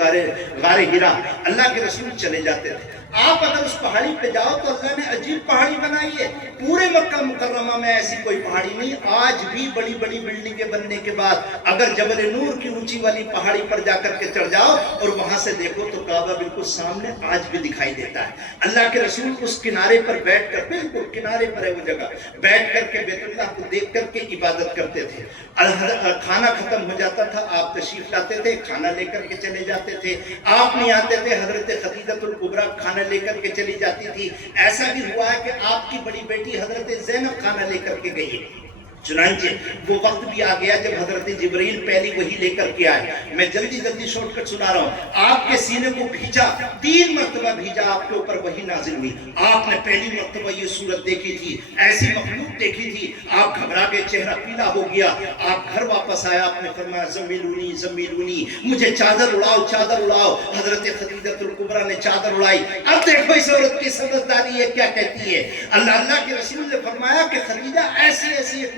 غار ہیرا، اللہ کے رسول چلے جاتے تھے۔ آپ اگر اس پہاڑی پہ جاؤ تو اللہ نے عجیب پہاڑی بنائی ہے، پورے مکہ مکرمہ میں ایسی کوئی پہاڑی نہیں۔ آج بھی بڑی بڑی بلڈنگیں بننے کے بعد اگر جبل نور کی اونچی والی پہاڑی پر جا کر کے چڑھ جاؤ اور وہاں سے دیکھو تو کعبہ بالکل سامنے آج بھی دکھائی دیتا ہے۔ اللہ کے رسول اس کنارے پر بیٹھ کر، بالکل کنارے پر ہے وہ جگہ، بیٹھ کر کے بیت اللہ کو دیکھ کر کے عبادت کرتے تھے۔ کھانا ختم ہو جاتا تھا، آپ تشریف لاتے تھے، کھانا لے کر کے چلے جاتے تھے۔ آپ نہیں آتے تھے، حضرت خدیجہ الکبریٰ کھانا لے کر کے چلی جاتی تھی۔ ایسا بھی ہوا ہے کہ آپ کی بڑی بیٹی حضرت زینب کھانا لے کر کے گئی ہے۔ چنانچہ وہ وقت بھی آ گیا جب حضرت جبرائیل پہلی وحی لے کر کے آئے۔ میں جلدی جلدی شارٹ کٹ سنا رہا ہوں۔ آپ کے سینے کو بھیجا، 3 مرتبہ بھیجا، آپ کے اوپر وحی نازل ہوئی۔ آپ نے پہلی مرتبہ یہ صورت دیکھی تھی، ایسی مخلوق دیکھی تھی، آپ گھبرا کے چہرہ پیلا ہو گیا۔ آپ گھر واپس آیا، آپ نے فرمایا زمیلونی زمیلونی، مجھے چادر اڑاؤ چادر اڑاؤ۔ حضرت خدیجہ الکبریٰ نے چادر اڑائی۔ اب دیکھو اس عورت کی سمجھداری ہے کیا کہتی ہے۔ اللہ کے رسول نے فرمایا کہ خدیجہ ایسی ایسی ایک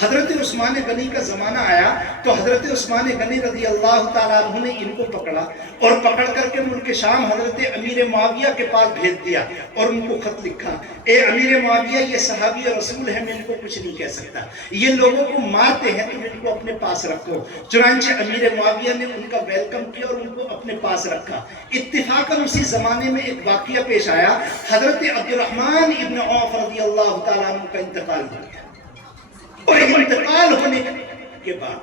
حضرت عثمان غنی کا زمانہ آیا تو حضرت عثمان غنی رضی اللہ تعالیٰ عنہ نے ان کو پکڑا اور پکڑ کر کے ملک شام حضرت امیر معاویہ کے پاس بھیج دیا اور ان کو خط لکھا، اے امیر معاویہ یہ صحابی رسول ہے، میں ان کو کچھ نہیں کہہ سکتا، یہ لوگوں کو مارتے ہیں تم ان کو اپنے پاس رکھو۔ چنانچہ امیر معاویہ نے ان کا ویلکم کیا اور ان کو اپنے پاس رکھا۔ اتفاقاً اسی زمانے میں ایک واقعہ پیش آیا، حضرت عبد الرحمن ابن عوف رضی اللہ تعالیٰ عنہ کا انتقال ہو گیا، اور انتقال ہونے کے بعد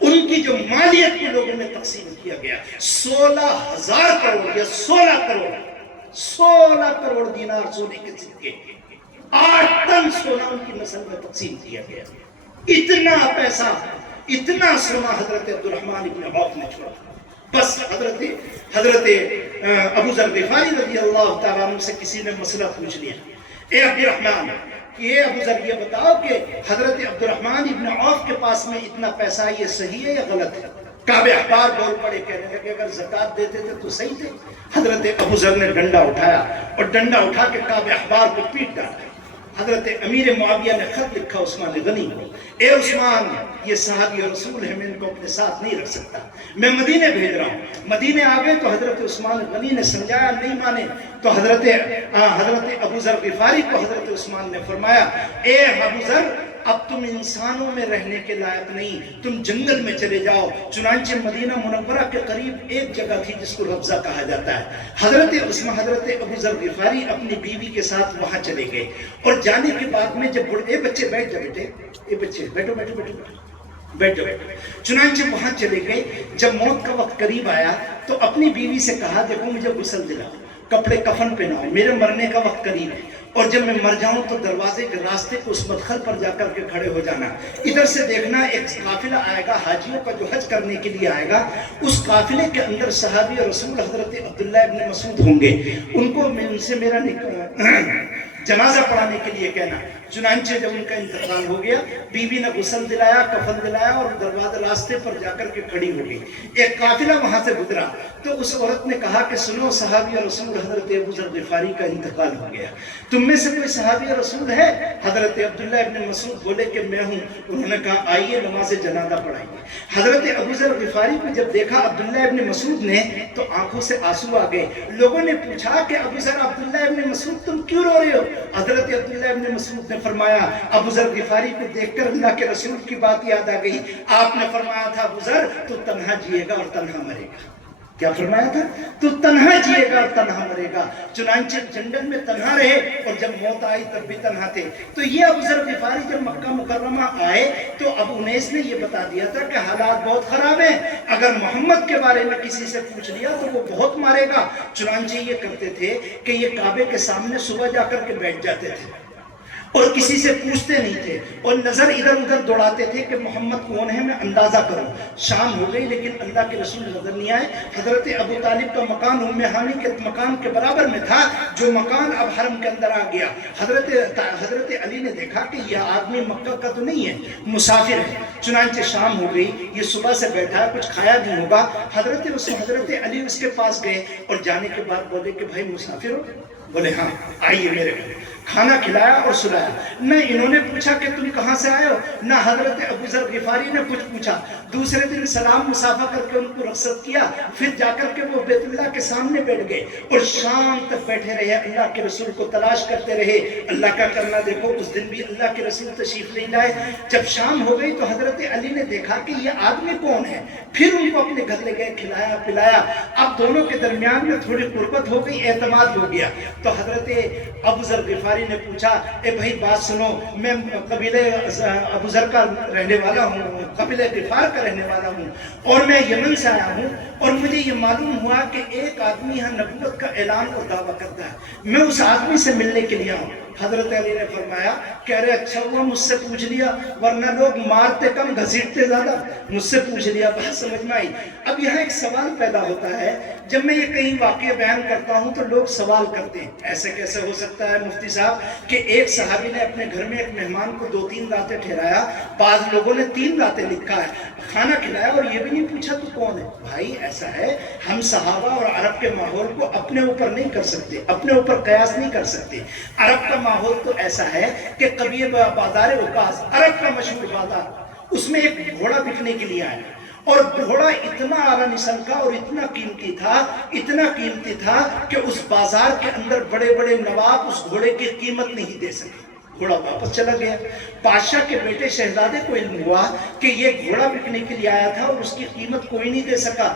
ان کی جو مالیت کو لوگوں میں تقسیم کیا گیا، 16,000 کروڑ یا 16 کروڑ دینار سونے کے سکے، 8 ٹن سونا ان کی نسل میں تقسیم کیا گیا۔ اتنا پیسہ، اتنا سونا حضرت عبد الرحمن ابن عوف نے چھوڑا۔ بس حضرت ابو ذر غفاری رضی اللہ تعالیٰ عنہ سے کسی نے مسئلہ پوچھ لیا، اے عبد الرحمن، یہ ابو ذر یہ بتاؤ کہ حضرت عبد الرحمن ابن عوف کے پاس میں اتنا پیسہ یہ صحیح ہے یا غلط ہے؟ کعب احبار بول پڑے، کہنے لگے اگر زکوٰۃ دیتے تھے تو صحیح تھے۔ حضرت ابو ذر نے ڈنڈا اٹھایا اور ڈنڈا اٹھا کے کعب احبار کو پیٹ ڈالا۔ حضرت امیر معاویہ نے خط لکھا عثمان غنی کو، اے عثمان یہ صحابی رسول ہے، میں ان کو اپنے ساتھ نہیں رکھ سکتا، میں مدینے بھیج رہا ہوں۔ مدینے آ گئے تو حضرت عثمان غنی نے سمجھایا، نہیں مانے تو حضرت ابو ذر غفاری کو حضرت عثمان نے فرمایا، اے ابو ذر اب تم انسانوں میں رہنے کے لائق نہیں، تم جنگل میں چلے جاؤ۔ چنانچہ مدینہ منورہ کے قریب ایک جگہ تھی جس کو ربضہ کہا جاتا ہے۔ حضرت ابو ذر غفاری اپنی بیوی کے ساتھ وہاں چلے گئے، اور جانے کے بعد میں جب اے بچے بیٹھ جا بیٹے، اے بچے بیٹھو بیٹھو بیٹھو بیٹھ جاؤ۔ چنانچہ وہاں چلے گئے، جب موت کا وقت قریب آیا تو اپنی بیوی سے کہا، دیکھو مجھے غسل دلاؤ، کپڑے کفن پہناؤ، میرے مرنے کا وقت قریب ہے، اور جب میں مر جاؤں تو دروازے کے راستے کو اس مدخل پر جا کر کے کھڑے ہو جانا، ادھر سے دیکھنا ایک قافلہ آئے گا حاجیوں کا جو حج کرنے کے لیے آئے گا، اس قافلے کے اندر صحابی رسول حضرت عبداللہ ابن مسعود ہوں گے، ان کو ان سے میرا جنازہ پڑھانے کے لیے کہنا۔ چنانچہ جب ان کا انتقال ہو گیا، بیوی نے غسل دلایا، کفن دلایا، اور دروازے راستے پر جا کر کے کھڑی ہو گئی۔ ایک قافلہ وہاں سے گزرا تو اس عورت نے کہا کہ سنو، صحابی رسول حضرت ابو ذر غفاری کا انتقال ہو گیا، تم میں سے کوئی صحابی رسول ہے؟ حضرت عبداللہ ابن مسعود بولے کہ میں ہوں۔ انہوں نے کہا آئیے نماز جنازہ پڑھائیے۔ حضرت ابو ذر غفاری کو جب دیکھا عبداللہ ابن مسعود نے تو آنکھوں سے آنسو آ گئے۔ لوگوں نے پوچھا کہ ابو ذر، عبداللہ ابن مسعود تم کیوں رو رہے ہو؟ حضرت عبداللہ ابن مسعود نے فرمایا، ابو ذر غفاری کو دیکھ کر اللہ کے رسول کی بات یاد آ گئی، آپ نے فرمایا تھا ابو ذر تو تنہا جیے گا اور تنہا مرے گا۔ کیا فرمایا تھا؟ تو تنہا جیے گا اور تنہا مرے گا۔ چنانچہ جنگل میں تنہا رہے اور جب موت آئی تب بھی تنہا تھے۔ تو یہ ابو ذر غفاری جب مکہ مکرمہ آئے تو ابو انیس نے یہ بتا دیا تھا کہ حالات بہت خراب ہیں، اگر محمد کے بارے میں کسی سے پوچھ لیا تو وہ بہت مارے گا۔ چنانچہ یہ کرتے تھے کہ یہ کعبے کے سامنے صبح جا کر کے بیٹھ جاتے تھے اور کسی سے پوچھتے نہیں تھے، اور نظر ادھر ادھر دوڑاتے تھے کہ محمد کون ہے میں اندازہ کروں۔ شام ہو گئی لیکن اللہ کے رسول نظر نہیں آئے۔ حضرت ابو طالب کا مکان ام ہانی کے مکان کے برابر میں تھا، جو مکان اب حرم کے اندر آ گیا۔ حضرت علی نے دیکھا کہ یہ آدمی مکہ کا تو نہیں ہے، مسافر ہے۔ چنانچہ شام ہو گئی، یہ صبح سے بیٹھا ہے، کچھ کھایا نہیں ہوگا۔ حضرت علی اس کے پاس گئے اور جانے کے بعد بولے کہ بھائی مسافر ہو؟ بولے ہاں، آئیے میرے گھر۔ کھانا کھلایا اور سلایا۔ نہ انہوں نے پوچھا کہ تم کہاں سے آئے ہو، نہ حضرت ابو ذر غفاری نے کچھ پوچھا۔ دوسرے دن سلام مصافحہ کر کے ان کو رخصت کیا، پھر جا کر کے وہ بیت اللہ کے سامنے بیٹھ گئے اور شام تک بیٹھے رہے، اللہ کے رسول کو تلاش کرتے رہے۔ اللہ کا کرنا دیکھو، اس دن بھی اللہ کے رسول تشریف نہیں لائے۔ جب شام ہو گئی تو حضرت علی نے دیکھا کہ یہ آدمی کون ہے، پھر ان کو اپنے گھر لے گئے، کھلایا پلایا۔ اب دونوں کے درمیان میں تھوڑی قربت ہو گئی، اعتماد ہو گیا۔ تو حضرت ابو ذر غفاری نے پوچھا، اے بھائی بات سنو، میں قبیلے ابو ذر کا رہنے والا ہوں، قبیلے غفار کا رہنے والا ہوں، اور میں یمن سے آیا ہوں، اور مجھے یہ معلوم ہوا کہ ایک آدمی یہاں نبوت کا اعلان اور دعویٰ کرتا ہے، میں اس آدمی سے ملنے کے لیے آؤں۔ حضرت علی نے فرمایا کہ ارے اچھا ہوا مجھ سے پوچھ لیا، ورنہ لوگ مارتے کم گھسیٹتے زیادہ، مجھ سے پوچھ لیا، بات سمجھ میں آئی۔ اب یہاں ایک سوال پیدا ہوتا ہے جب میں یہ کہیں واقعہ بیان کرتا ہوں تو لوگ سوال کرتے ہیں ایسے کیسے ہو سکتا ہے مفتی صاحب کہ ایک صحابی نے اپنے گھر میں ایک مہمان کو 2-3 راتیں ٹھہرایا، بعض لوگوں نے 3 راتیں لکھا ہے، کھانا کھلایا اور یہ بھی نہیں پوچھا تو کون ہے؟ بھائی ایسا ہے، ہم صحابہ اور عرب کے ماحول کو اپنے اوپر نہیں کر سکتے، اپنے اوپر قیاس نہیں کر سکتے۔ عرب کا ماحول تو ایسا ہے کہ کبھی بازار عکاظ، عرب کا مشہور بازار، اس میں ایک گھوڑا بکنے کے لیے آیا اور گھوڑا اتنا اعلیٰ نسل کا اور اتنا قیمتی تھا کہ اس بازار کے اندر بڑے بڑے نواب اس گھوڑے کی قیمت نہیں دے سکے۔ گھوڑا واپس چلا گیا۔ بادشاہ کے بیٹے شہزادے کو علم ہوا کہ یہ گھوڑا بکنے کے لیے آیا تھا اور اس کی قیمت کوئی نہیں دے سکا۔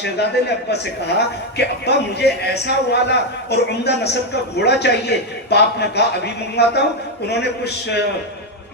شہزادے نے ابا سے کہا کہ ابا مجھے ایسا والا اور عمدہ نسل کا گھوڑا چاہیے۔ باپ نے کہا ابھی منگواتا ہوں۔ انہوں نے کچھ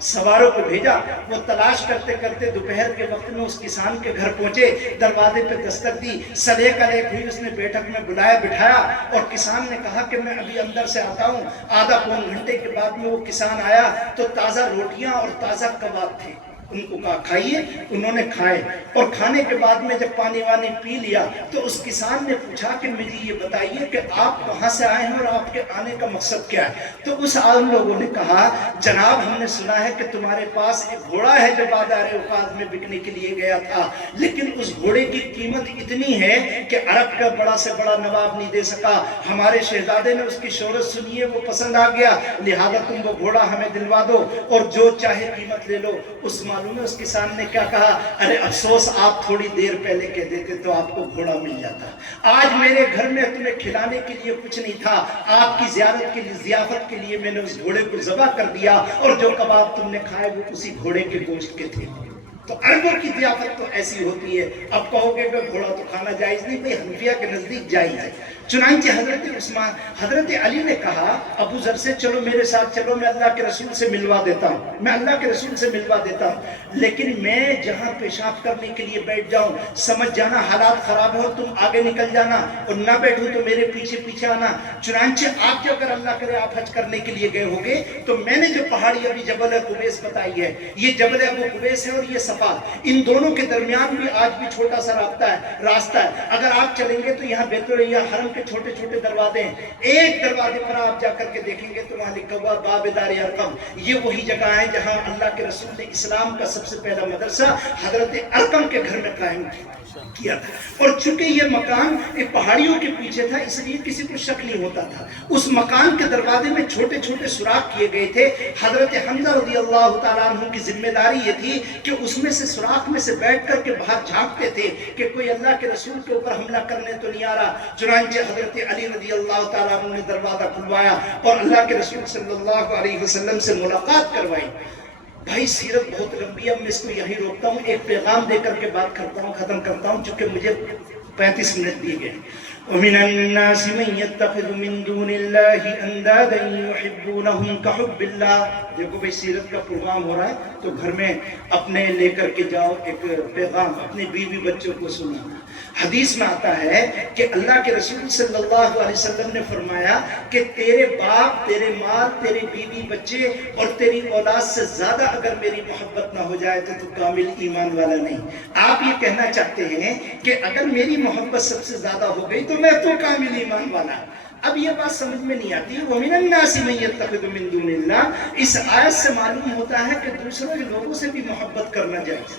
سواروں کو بھیجا، وہ تلاش کرتے کرتے دوپہر کے وقت میں اس کسان کے گھر پہنچے، دروازے پہ دستک دی، سلیق علیق ہوئی، اس نے بیٹھک میں بلایا بٹھایا اور کسان نے کہا کہ میں ابھی اندر سے آتا ہوں۔ آدھا پون گھنٹے کے بعد میں وہ کسان آیا تو تازہ روٹیاں اور تازہ کباب تھے۔ ان کو کہا کھائیے، انہوں نے کھائے اور کھانے کے بعد میں جب پانی وانی پی لیا تو اس کسان نے پوچھا کہ مجھے یہ بتائیے کہ آپ کہاں سے آئے ہیں اور آپ کے آنے کا مقصد کیا ہے؟ تو اس عالم لوگوں نے کہا جناب ہم نے سنا ہے کہ تمہارے پاس ایک گھوڑا ہے جو بازار عکاظ میں بکنے کے لیے گیا تھا، لیکن اس گھوڑے کی قیمت اتنی ہے کہ عرب کا بڑا سے بڑا نواب نہیں دے سکا۔ ہمارے شہزادے نے اس کی شہرت سنی ہے، وہ پسند آ گیا، لہذا تم وہ گھوڑا ہمیں دلوا دو اور جو چاہے قیمت لے لو۔ اس معلوم ہے اس کسان نے کیا کہا؟ ارے افسوس آپ تھوڑی دیر پہلے کہہ دیتے تو آپ کو گھوڑا مل جاتا۔ آج میرے گھر میں تمہیں کھلانے کے لیے کچھ نہیں تھا، آپ کی زیارت کے لیے ضیافت کے لیے میں نے اس گھوڑے کو ذبح کر دیا اور جو کباب تم نے کھائے وہ اسی گھوڑے کے گوشت کے تھے۔ تو عربوں کی ضیافت تو ایسی ہوتی ہے۔ اب کہو گے کہ گھوڑا تو کھانا جائز نہیں، بھئی حنفیہ کے نزدیک جائز ہے۔ چنانچہ حضرت علی نے کہا ابو ذر سے چلو میرے ساتھ چلو، میں اللہ کے رسول سے ملوا دیتا ہوں، لیکن میں جہاں پیشاب کرنے کے لیے بیٹھ جاؤں سمجھ جانا حالات خراب ہے اور تم آگے نکل جانا، اور نہ بیٹھوں تو میرے پیچھے پیچھے آنا۔ چنانچہ آپ جو اگر اللہ کرے آپ حج کرنے کے لیے گئے ہوگے تو میں نے جو پہاڑی ابھی جبل قبیس بتائی ہے، یہ جبل ابو قبیس ہے اور یہ صفا، ان دونوں کے درمیان بھی آج بھی چھوٹا سا راستہ ہے۔ اگر آپ چلیں گے تو یہاں بیت اللہ حرم کے چھوٹے چھوٹے دروازے ہیں، ایک دروازے پر آپ جا کر کے دیکھیں گے تو وہاں لکھا ہوا باب دار ارقم۔ یہ وہی جگہ ہے جہاں اللہ کے رسول نے اسلام کا سب سے پہلا مدرسہ حضرت ارقم کے گھر میں قائم کیا تھا۔ اور چونکہ یہ مکان ایک پہاڑیوں کے پیچھے تھا اس لیے کسی کو شک نہیں ہوتا تھا۔ اس مکان کے دروازے میں چھوٹے چھوٹے سوراخ کیے گئے تھے۔ حضرت حمزہ رضی اللہ تعالیٰ عنہ کی ذمہ داری یہ تھی کہ اس میں سے سوراخ میں سے بیٹھ کر کے باہر جھانکتے تھے کہ کوئی اللہ کے رسول کے اوپر حملہ کرنے تو نہیں آ رہا۔ چنانچہ حضرت علی رضی اللہ تعالیٰ عنہ نے دروازہ کھلوایا اور اللہ کے رسول صلی اللہ علیہ وسلم سے ملاقات کروائی۔ بھائی سیرت بہت لمبی ہے، میں اس کو یہیں روکتا ہوں، ایک پیغام دے کر کے بات کرتا ہوں، ختم کرتا ہوں چونکہ مجھے 35 منٹ دیے گئے۔ وَمِنَ النَّاسِ مَن يَتَّخِذُ مِن دُونِ اللَّهِ أَندَادًا يُحِبُّونَهُمْ كَحُبِّ اللَّهِ۔ دیکھو بھائی سیرت کا پروگرام ہو رہا ہے تو گھر میں اپنے لے کر کے جاؤ ایک پیغام، اپنی بیوی بچوں کو سنانا۔ حدیث میں آتا ہے کہ اللہ کے رسول صلی اللہ علیہ وسلم نے فرمایا کہ تیرے باپ، تیرے مال، تیرے بیوی بچے اور تیری اولاد سے زیادہ اگر میری محبت نہ ہو جائے تو تو کامل ایمان والا نہیں۔ آپ یہ کہنا چاہتے ہیں کہ اگر میری محبت سب سے زیادہ ہو گئی تو میں تو کامل ایمان والا۔ اب یہ بات سمجھ میں نہیں آتی۔ وَمِنَ النَّاسِ مَن يَتَّخِذُ مِن دُونِ اللَّهِ، اس آیت سے معلوم ہوتا ہے کہ دوسرے لوگوں سے بھی محبت کرنا جائز۔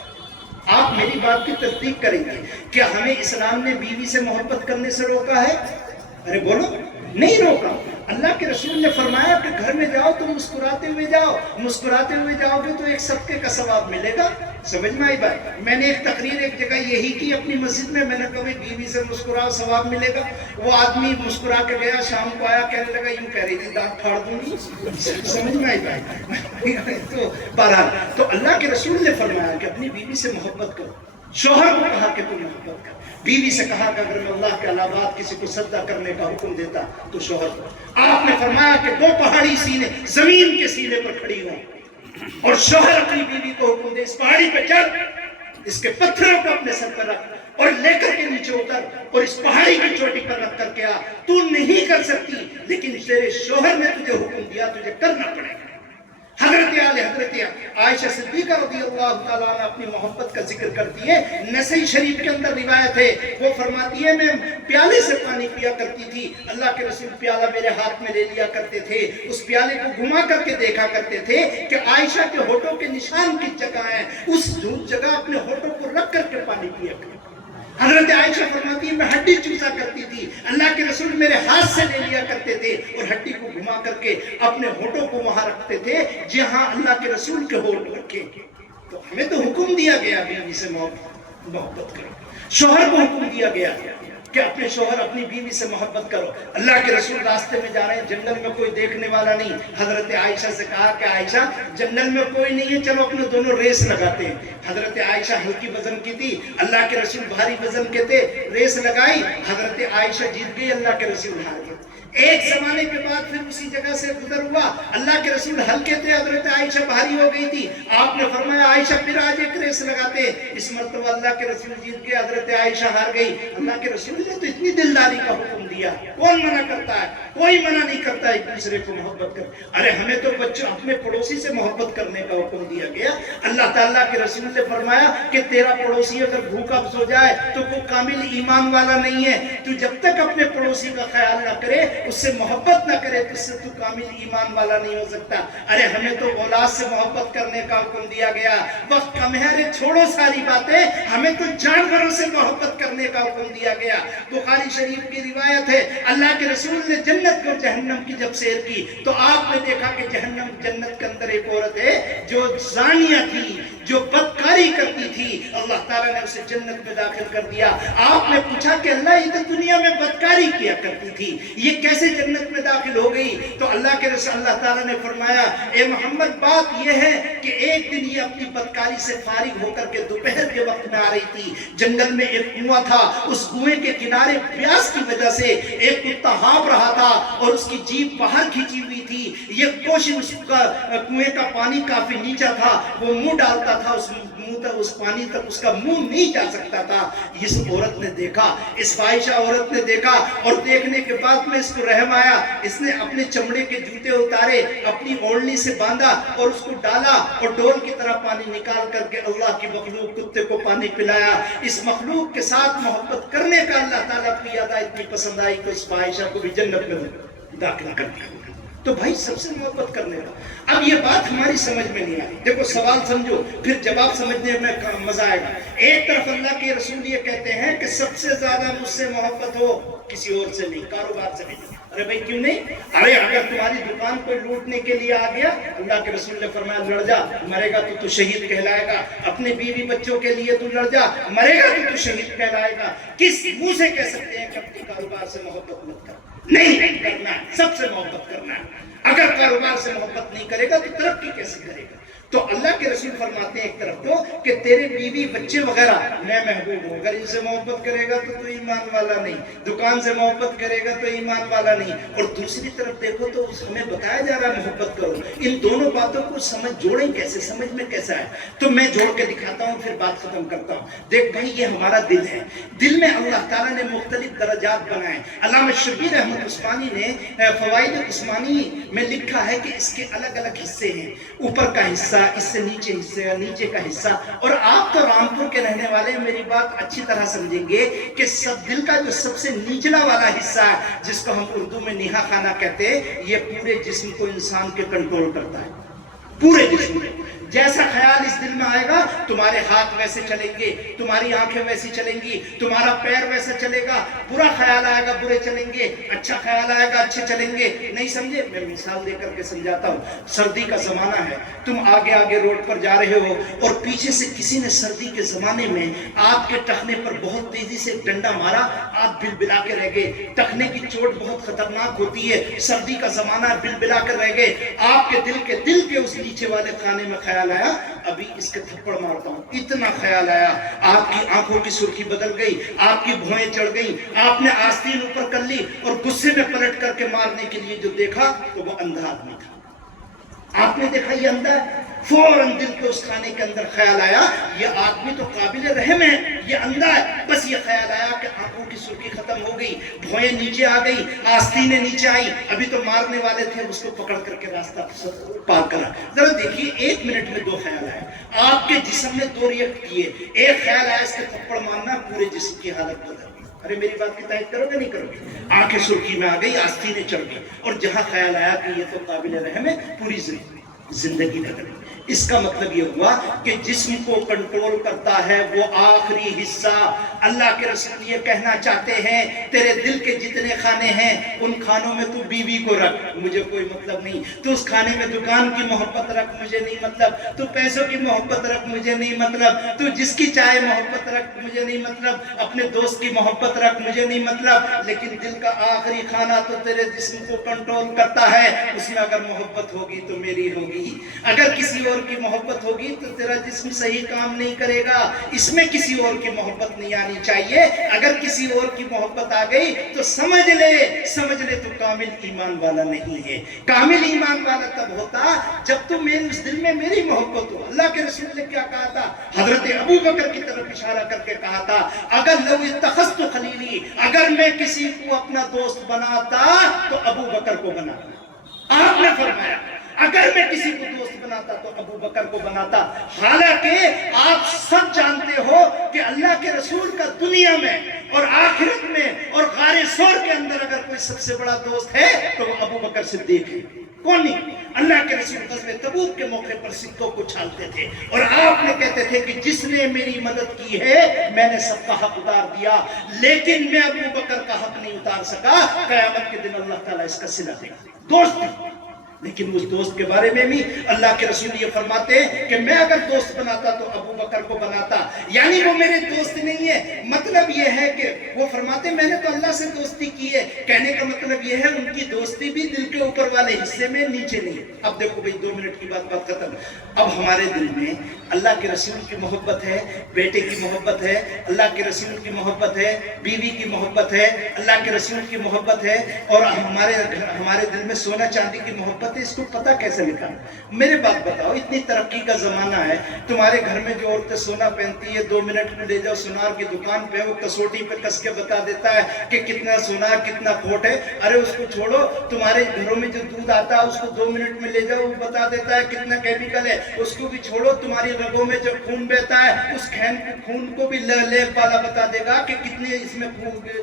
آپ میری بات کی تصدیق کریں گے کہ ہمیں اسلام نے بیوی سے محبت کرنے سے روکا ہے؟ ارے بولو، نہیں روکا۔ اللہ کے رسول نے فرمایا کہ گھر میں جاؤ تو مسکراتے ہوئے جاؤ، مسکراتے ہوئے جاؤ گے تو ایک صدقے کا ثواب ملے گا۔ سمجھ میں آئی بات؟ میں نے ایک تقریر ایک جگہ یہی کی اپنی مسجد میں، میں نے کہا بیوی سے مسکراؤ ثواب ملے گا۔ وہ آدمی مسکرا کے گیا، شام کو آیا کہنے لگا یوں کہہ رہی تھی دانت پھاڑ دوں گی۔ سمجھ میں آئی بات؟ تو بہرحال تو اللہ کے رسول نے فرمایا کہ اپنی بیوی سے محبت کرو۔ شوہر کو کہا کہ تم محبت کر، بیوی سے کہا کہ اگر میں اللہ کے علاوہ کسی کو سجدہ کرنے کا حکم دیتا تو شوہر کو۔ آپ نے فرمایا کہ دو پہاڑی سینے زمین کے سینے پر کھڑی ہوں اور شوہر اپنی بیوی کو حکم دے اس پہاڑی پہ چل، اس کے پتھروں کو اپنے سر پر رکھ اور لے کر کے نیچے اتر اور اس پہاڑی کی چوٹی پر رکھ کر کے آ۔ تو نہیں کر سکتی لیکن تیرے شوہر نے تجھے حکم دیا، تجھے کرنا پڑے گا۔ حضرت عائشہ صدیقہ رضی اللہ تعالیٰ عنہ اپنی محبت کا ذکر کرتی ہے. نسائی شریف کے اندر روایت ہے, وہ فرماتی ہے میں پیالے سے پانی پیا کرتی تھی, اللہ کے رسول پیالہ میرے ہاتھ میں لے لیا کرتے تھے, اس پیالے کو گھما کر کے دیکھا کرتے تھے کہ عائشہ کے ہونٹوں کے نشان کس جگہ ہیں, اس جگہ اپنے ہونٹوں کو رکھ کر کے پانی پیا کرتے. حضرت عائشہ فرماتی ہے میں ہڈی چوسا کرتی تھی, اللہ کے رسول میرے ہاتھ سے لے لیا کرتے تھے اور ہڈی کو گھما کر کے اپنے ہونٹوں کو وہاں رکھتے تھے جہاں اللہ کے رسول کے ہونٹ رکھے. تو ہمیں تو حکم دیا گیا بیوی سے محبت کرو, شوہر کو حکم دیا گیا کہ اپنے شوہر اپنی بیوی سے محبت کرو. اللہ کے رسول راستے میں جا رہے ہیں, جنگل میں کوئی دیکھنے والا نہیں. حضرت عائشہ سے کہا کہ عائشہ جنگل میں کوئی نہیں ہے, چلو اپنے دونوں ریس لگاتے ہیں. حضرت عائشہ ہلکی وزن کی تھی, اللہ کے رسول بھاری وزن کے تھے, ریس لگائی, حضرت عائشہ جیت گئی, اللہ کے رسول ہار گئے. ایک زمانے کے بعد پھر اسی جگہ سے گزر ہوا, اللہ کے رسول ہلکے تھے, حضرت عائشہ بھاری ہو گئی تھی. آپ نے فرمایا عائشہ پھر آج ایک ریس لگاتے, اس مرتبہ اللہ کے رسول جیت گئے, حضرت عائشہ ہار گئی. اللہ کے رسول نے تو اتنی دلداری کا حکم دیا, کون منع کرتا ہے؟ کوئی منع نہیں کرتا ایک دوسرے کو محبت کر. ارے ہمیں تو بچوں اپنے پڑوسی سے محبت کرنے کا حکم دیا گیا. اللہ تعالیٰ کے رسول نے فرمایا کہ تیرا پڑوسی اگر بھوکا سو جائے تو وہ کامل ایمان والا نہیں ہے. تو جب تک اپنے پڑوسی کا خیال نہ کرے, اس سے محبت نہ کرے, تو اس سے تو کامل ایمان والا نہیں ہو سکتا. ارے ہمیں تو اولاد سے محبت کرنے کا حکم دیا گیا. وقت کم ہے, ارے چھوڑو ساری باتیں, ہمیں تو جانوروں سے محبت کرنے کا حکم دیا گیا. بخاری شریف کی روایت ہے, اللہ کے رسول نے جنت اور جہنم کی جب سیر کی تو آپ نے دیکھا کہ جہنم جنت کے اندر ایک عورت ہے جو زانیہ تھی, جو بدکاری کرتی تھی, اللہ تعالیٰ نے اسے جنت میں داخل کر دیا. آپ نے پوچھا کہ اللہ یہ تو دنیا میں بدکاری کیا کرتی تھی, یہ کیسے جنت میں داخل ہو گئی؟ تو اللہ کے رسول اللہ تعالیٰ نے فرمایا اے محمد بات یہ ہے کہ ایک دن یہ اپنی بدکاری سے فارغ ہو کر کے دوپہر کے وقت میں آ رہی تھی. جنگل میں ایک کنواں تھا, اس کنویں کے کنارے پیاس کی وجہ سے ایک کتا ہانپ رہا تھا اور اس کی جیب باہر کھینچی ہوئی تھی. یہ کوشش, اس کا کنویں کا پانی کافی نیچا تھا, وہ منہ ڈالتا تھا اس منہ تک, اس پانی تک اس کا منہ نہیں جا سکتا تھا. اس عورت نے دیکھا, اس فاحشہ عورت نے دیکھا, اور دیکھنے کے بعد میں اس کو رحم آیا. اس نے اپنے چمڑے کے جوتے اتارے, اپنی اوڑھنی سے باندھا اور اس کو ڈالا اور ڈول کی طرح پانی نکال کر کے اللہ کی مخلوق کتے کو پانی پلایا. اس مخلوق کے ساتھ محبت کرنے کا اللہ تعالیٰ کی یاد اتنی پسند آئی کہ اس فاحشہ کو بھی جنت میں داخلہ کر دیا. تو بھائی سب سے محبت کرنے کا. اب یہ بات ہماری سمجھ میں نہیں آئی. دیکھو سوال سمجھو, پھر جواب سمجھنے میں مزہ آئے گا. ایک طرف اللہ کے رسول یہ کہتے ہیں کہ سب سے زیادہ مجھ سے محبت ہو, کسی اور سے نہیں, کاروبار سے نہیں. ارے بھائی کیوں نہیں؟ ارے اگر تمہاری دکان کو لوٹنے کے لیے آ گیا, اللہ کے رسول نے فرمایا لڑ جا, مرے گا تو شہید کہلائے گا. اپنے بیوی بچوں کے لیے تو لڑ جا, مرے گا تو شہید کہلائے گا. کس منہ سے کہہ سکتے ہیں کہ اپنے کاروبار سے محبت مت کر؟ نہیں کرنا ہے, سب سے محبت کرنا ہے. اگر کاروبار سے محبت نہیں کرے گا تو ترقی کیسے کرے گا؟ تو اللہ کے رسول فرماتے ہیں ایک طرف تو کہ تیرے بیوی بچے وغیرہ میں محبوب ہوں, اگر ان سے محبت کرے گا تو ایمان والا نہیں, دکان سے محبت کرے گا تو ایمان والا نہیں. اور دوسری طرف دیکھو تو ہمیں بتایا جا رہا ہے محبت کرو. ان دونوں باتوں کو سمجھ جوڑیں کیسے, سمجھ میں کیسا ہے؟ تو میں جوڑ کے دکھاتا ہوں, پھر بات ختم کرتا ہوں. دیکھ بھائی یہ ہمارا دل ہے, دل میں اللہ تعالیٰ نے مختلف درجات بنائے. علامہ شبیر احمد عثمانی نے فوائد عثمانی میں لکھا ہے کہ اس کے الگ الگ حصے ہیں. اوپر کا حصہ, اس سے نیچے حصہ, نیچے کا حصہ. اور آپ تو رامپور کے رہنے والے میری بات اچھی طرح سمجھیں گے کہ سب دل کا جو سب سے نچلا والا حصہ ہے, جس کو ہم اردو میں نیہا خانہ کہتے ہیں, یہ پورے جسم کو انسان کے کنٹرول کرتا ہے. پورے جسم میں جیسا خیال اس دل میں آئے گا, تمہارے ہاتھ ویسے چلیں گے, تمہاری آنکھیں ویسی چلیں گی, تمہارا پیر ویسا چلے گا. برا خیال آئے گا برے چلیں گے, اچھا خیال آئے گا اچھے چلیں گے. نہیں سمجھے؟ میں مثال دے کر کے سمجھاتا ہوں. سردی کا زمانہ ہے, تم آگے آگے روڈ پر جا رہے ہو اور پیچھے سے کسی نے سردی کے زمانے میں آپ کے ٹخنے پر بہت تیزی سے ڈنڈا مارا, آپ بلبلا کے رہ گئے. ٹخنے کی چوٹ بہت خطرناک ہوتی ہے, سردی کا زمانہ ہے, بلبلا کر رہ گئے. آپ کے دل کے اس نیچے والے خانے میں خیال آیا, ابھی اس کے تھپڑ مارتا ہوں. اتنا خیال آیا, آپ کی آنکھوں کی سرخی بدل گئی, آپ کی بھوئیں چڑھ گئی, آپ نے آستین اوپر کر لی اور غصے میں پلٹ کر کے مارنے کے لیے جو دیکھا تو وہ اندھا آدمی تھا. آپ نے دیکھا یہ اندھا ہے، فوراً دل کے اس کھانے کے اندر خیال آیا یہ آدمی تو قابل رحم ہے، یہ اندھا ہے، بس یہ خیال آیا کہ آنکھوں کی سرخی ختم ہو گئی، بھوئیں نیچے آ گئی، آستینیں نیچے آئی، ابھی تو مارنے والے تھے، اس کو پکڑ کر کے راستہ پار کرا۔ ذرا دیکھیے 1 منٹ میں 2 خیال آئے، آپ کے جسم نے 2 ریئیکٹ کیے، ایک خیال آیا اس کے تھپڑ مارنا، پورے جسم کی حالت بدل گئی۔ ارے میری بات کی تائید کرو گے نہیں کرو گے؟ آنکھیں سرخی میں آ گئی، آستینیں چڑھ گئی، اور جہاں خیال آیا کہ یہ تو قابل رحم ہے، پوری زندگی بدل گئی۔ اس کا مطلب یہ ہوا کہ جسم کو کنٹرول کرتا ہے وہ آخری حصہ۔ اللہ کے رسول یہ کہنا چاہتے ہیں تیرے دل کے جتنے کھانے ہیں ان کھانوں میں تو بیوی کو رکھ، مجھے کوئی مطلب نہیں، تو اس کھانے میں دکان کی محبت رکھ، مجھے نہیں مطلب، تو پیسوں کی محبت رکھ، مجھے نہیں مطلب، تو جس کی چاہے محبت رکھ، مجھے نہیں مطلب، اپنے دوست کی محبت رکھ، مجھے نہیں مطلب، لیکن دل کا آخری کھانا تو تیرے جسم کو کنٹرول کرتا ہے، اس میں اگر محبت ہوگی تو میری ہوگی، اگر کسی اور کی محبت ہوگی تو تیرا جسم صحیح کام نہیں کرے گا، اس میں کسی اور کی محبت نہیں آنی چاہیے، اگر کسی اور کی محبت آ گئی تو سمجھ لے تو کامل ایمان والا نہیں ہے۔ کامل ایمان والا تب ہوتا جب تو میرے اس دل میں میری محبت ہو۔ اللہ کے رسول نے کیا کہا تھا؟ حضرت ابو بکر کی طرف اشارہ کر کے کہا تھا اگر لو اتخذت خلیلی، اگر میں کسی کو اپنا دوست بناتا تو ابو بکر کو بناتا۔ آپ نے فرمایا اگر میں کسی کو دوست بناتا تو ابو بکر کو بناتا، حالانکہ آپ سب جانتے ہو کہ اللہ کے رسول کا دنیا میں اور آخرت میں اور غار ثور کے اندر اگر کوئی سب سے بڑا دوست ہے تو وہ ابو بکر صدیق ہے۔ کون نہیں؟ اللہ کے رسول غزوہ تبوک کے موقع پر سکوں کو چھالتے تھے اور آپ نے کہتے تھے کہ جس نے میری مدد کی ہے میں نے سب کا حق اتار دیا، لیکن میں ابو بکر کا حق نہیں اتار سکا، قیامت کے دن اللہ تعالیٰ اس کا صلہ دے گا۔ دوست، لیکن اس دوست کے بارے میں بھی اللہ کے رسول یہ فرماتے ہیں کہ میں اگر دوست بناتا تو ابو بکر کو بناتا، یعنی وہ میرے دوست نہیں ہے، مطلب یہ ہے کہ وہ فرماتے میں نے تو اللہ سے دوستی کی ہے، کہنے کا مطلب یہ ہے ان کی دوستی بھی دل کے اوپر والے حصے میں نیچے نہیں۔ اب دیکھو بھئی 2 منٹ کی بات ختم۔ اب ہمارے دل میں اللہ کے رسول کی محبت ہے، بیٹے کی محبت ہے، اللہ کے رسول کی محبت ہے، بیوی کی محبت ہے، اللہ کے رسول کی محبت ہے، اور ہمارے دل میں سونا چاندی کی محبت، اس کو پتہ کیسے لکھا؟ میرے بات بتاؤ، اتنی ترقی کا زمانہ ہے، تمہارے گھر میں جو عورتیں سونا پہنتی ہے 2 منٹ میں لے جاؤ سونار کی دکان پہ، وہ کسوٹی پہ کس کے بتا دیتا ہے کہ کتنا سونا کتنا کھوٹ ہے۔ ارے اس کو چھوڑو، تمہارے گھروں میں جو دودھ آتا ہے اس کو 2 منٹ میں لے جاؤ، وہ بتا دیتا ہے کتنا کیمیکل ہے۔ اس کو بھی چھوڑو، تمہاری رگوں میں جو خون بہتا ہے اس خون کو بھی لیب والا بتا دے گا کہ کتنے اس میں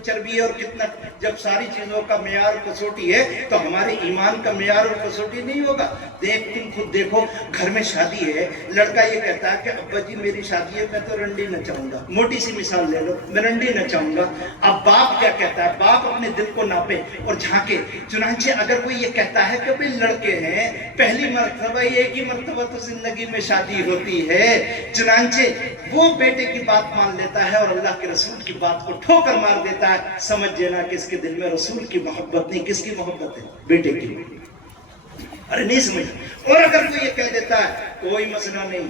چربی ہے اور کتنا۔ جب ساری چیزوں کا معیار کسوٹی ہے تو ہمارے ایمان کا معیار اور کسوٹی نہیں ہوگا۔ تم خود دیکھو، گھر میں شادی ہے، لڑکا یہ کہتا ہے کہ ابا جی میری شادی ہے، میں تو رنڈی نچاؤں گا، موٹی سی مثال لے لو، میں رنڈی نچاؤں گا۔ اب باپ کیا کہتا ہے؟ باپ اپنے دل کو ناپے اور جھانکے۔ چنانچہ اگر کوئی یہ کہتا ہے کہ بھئی لڑکے ہیں، پہلی مرتبہ ایک ہی مرتبہ تو زندگی میں شادی ہوتی ہے، چنانچہ وہ بیٹے کی بات مان لیتا ہے اور اللہ کے رسول کی بات کو ٹھوکر مار دیتا ہے۔ سمجھ جانا کہ اس کے دل میں رسول کی محبت نہیں، کس کی محبت ہے؟ بیٹے کی۔ ارے نہیں سمجھ۔ اور اگر کوئی یہ کہہ دیتا ہے کوئی مسئلہ نہیں،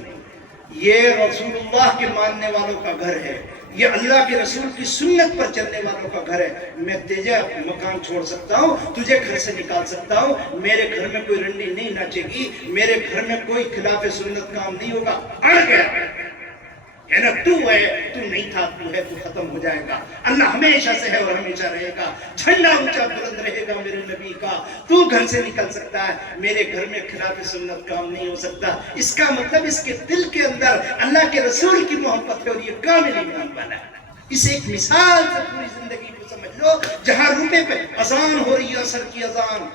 یہ رسول اللہ کے ماننے والوں کا گھر ہے، یہ اللہ کے رسول کی سنت پر چلنے والوں کا گھر ہے، میں تجھے مکان چھوڑ سکتا ہوں، تجھے گھر سے نکال سکتا ہوں، میرے گھر میں کوئی رنڈی نہیں ناچے گی، میرے گھر میں کوئی خلاف سنت کام نہیں ہوگا۔ اڑ گیا کہنا تو ہے، تو نہیں تھا، تو ہے، تو ختم ہو جائے گا۔ اللہ ہمیشہ سے ہے اور ہمیشہ رہے گا، جھنڈا اونچا بلند رہے گا میرے نبی کا، تو گھر سے نکل سکتا ہے، میرے گھر میں خلاف سنت کام نہیں ہو سکتا۔ اس کا مطلب اس کے دل کے اندر اللہ کے رسول کی محبت ہے اور یہ کامل ایمان والا ہے۔ اس ایک مثال سے پوری زندگی کو سمجھ لو۔ جہاں روپے پہ اذان ہو رہی ہے، عصر کی اذان،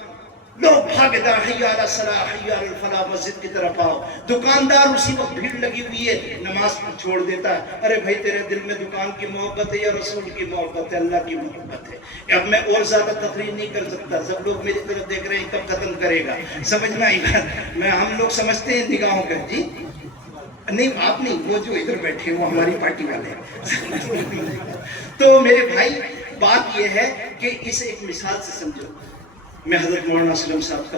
لوگ بھاگدا حی علی الصلاح حی علی الفلاح، مسجد کی طرف آؤ۔ دکاندار اسی وقت بھیڑ لگی ہوئی ہے، نماز چھوڑ دیتا ہے۔ ارے بھائی تیرے دل میں دکان کی محبت ہے یا رسول کی محبت ہے؟ اللہ کی محبت ہے۔ اب میں اور زیادہ تقریر نہیں کر سکتا، سب لوگ میری طرف دیکھ رہے ہیں، کب ختم کرے گا؟ سمجھ میں آئی بات؟ ہم لوگ سمجھتے ہیں نگاہوں کا، جی نہیں آپ نہیں، وہ جو ادھر بیٹھے وہ ہماری پارٹی والے ہیں۔ تو میرے بھائی بات یہ ہے کہ اسے ایک مثال سے سمجھو۔ میں حضرت مولانا اسلم صاحب کا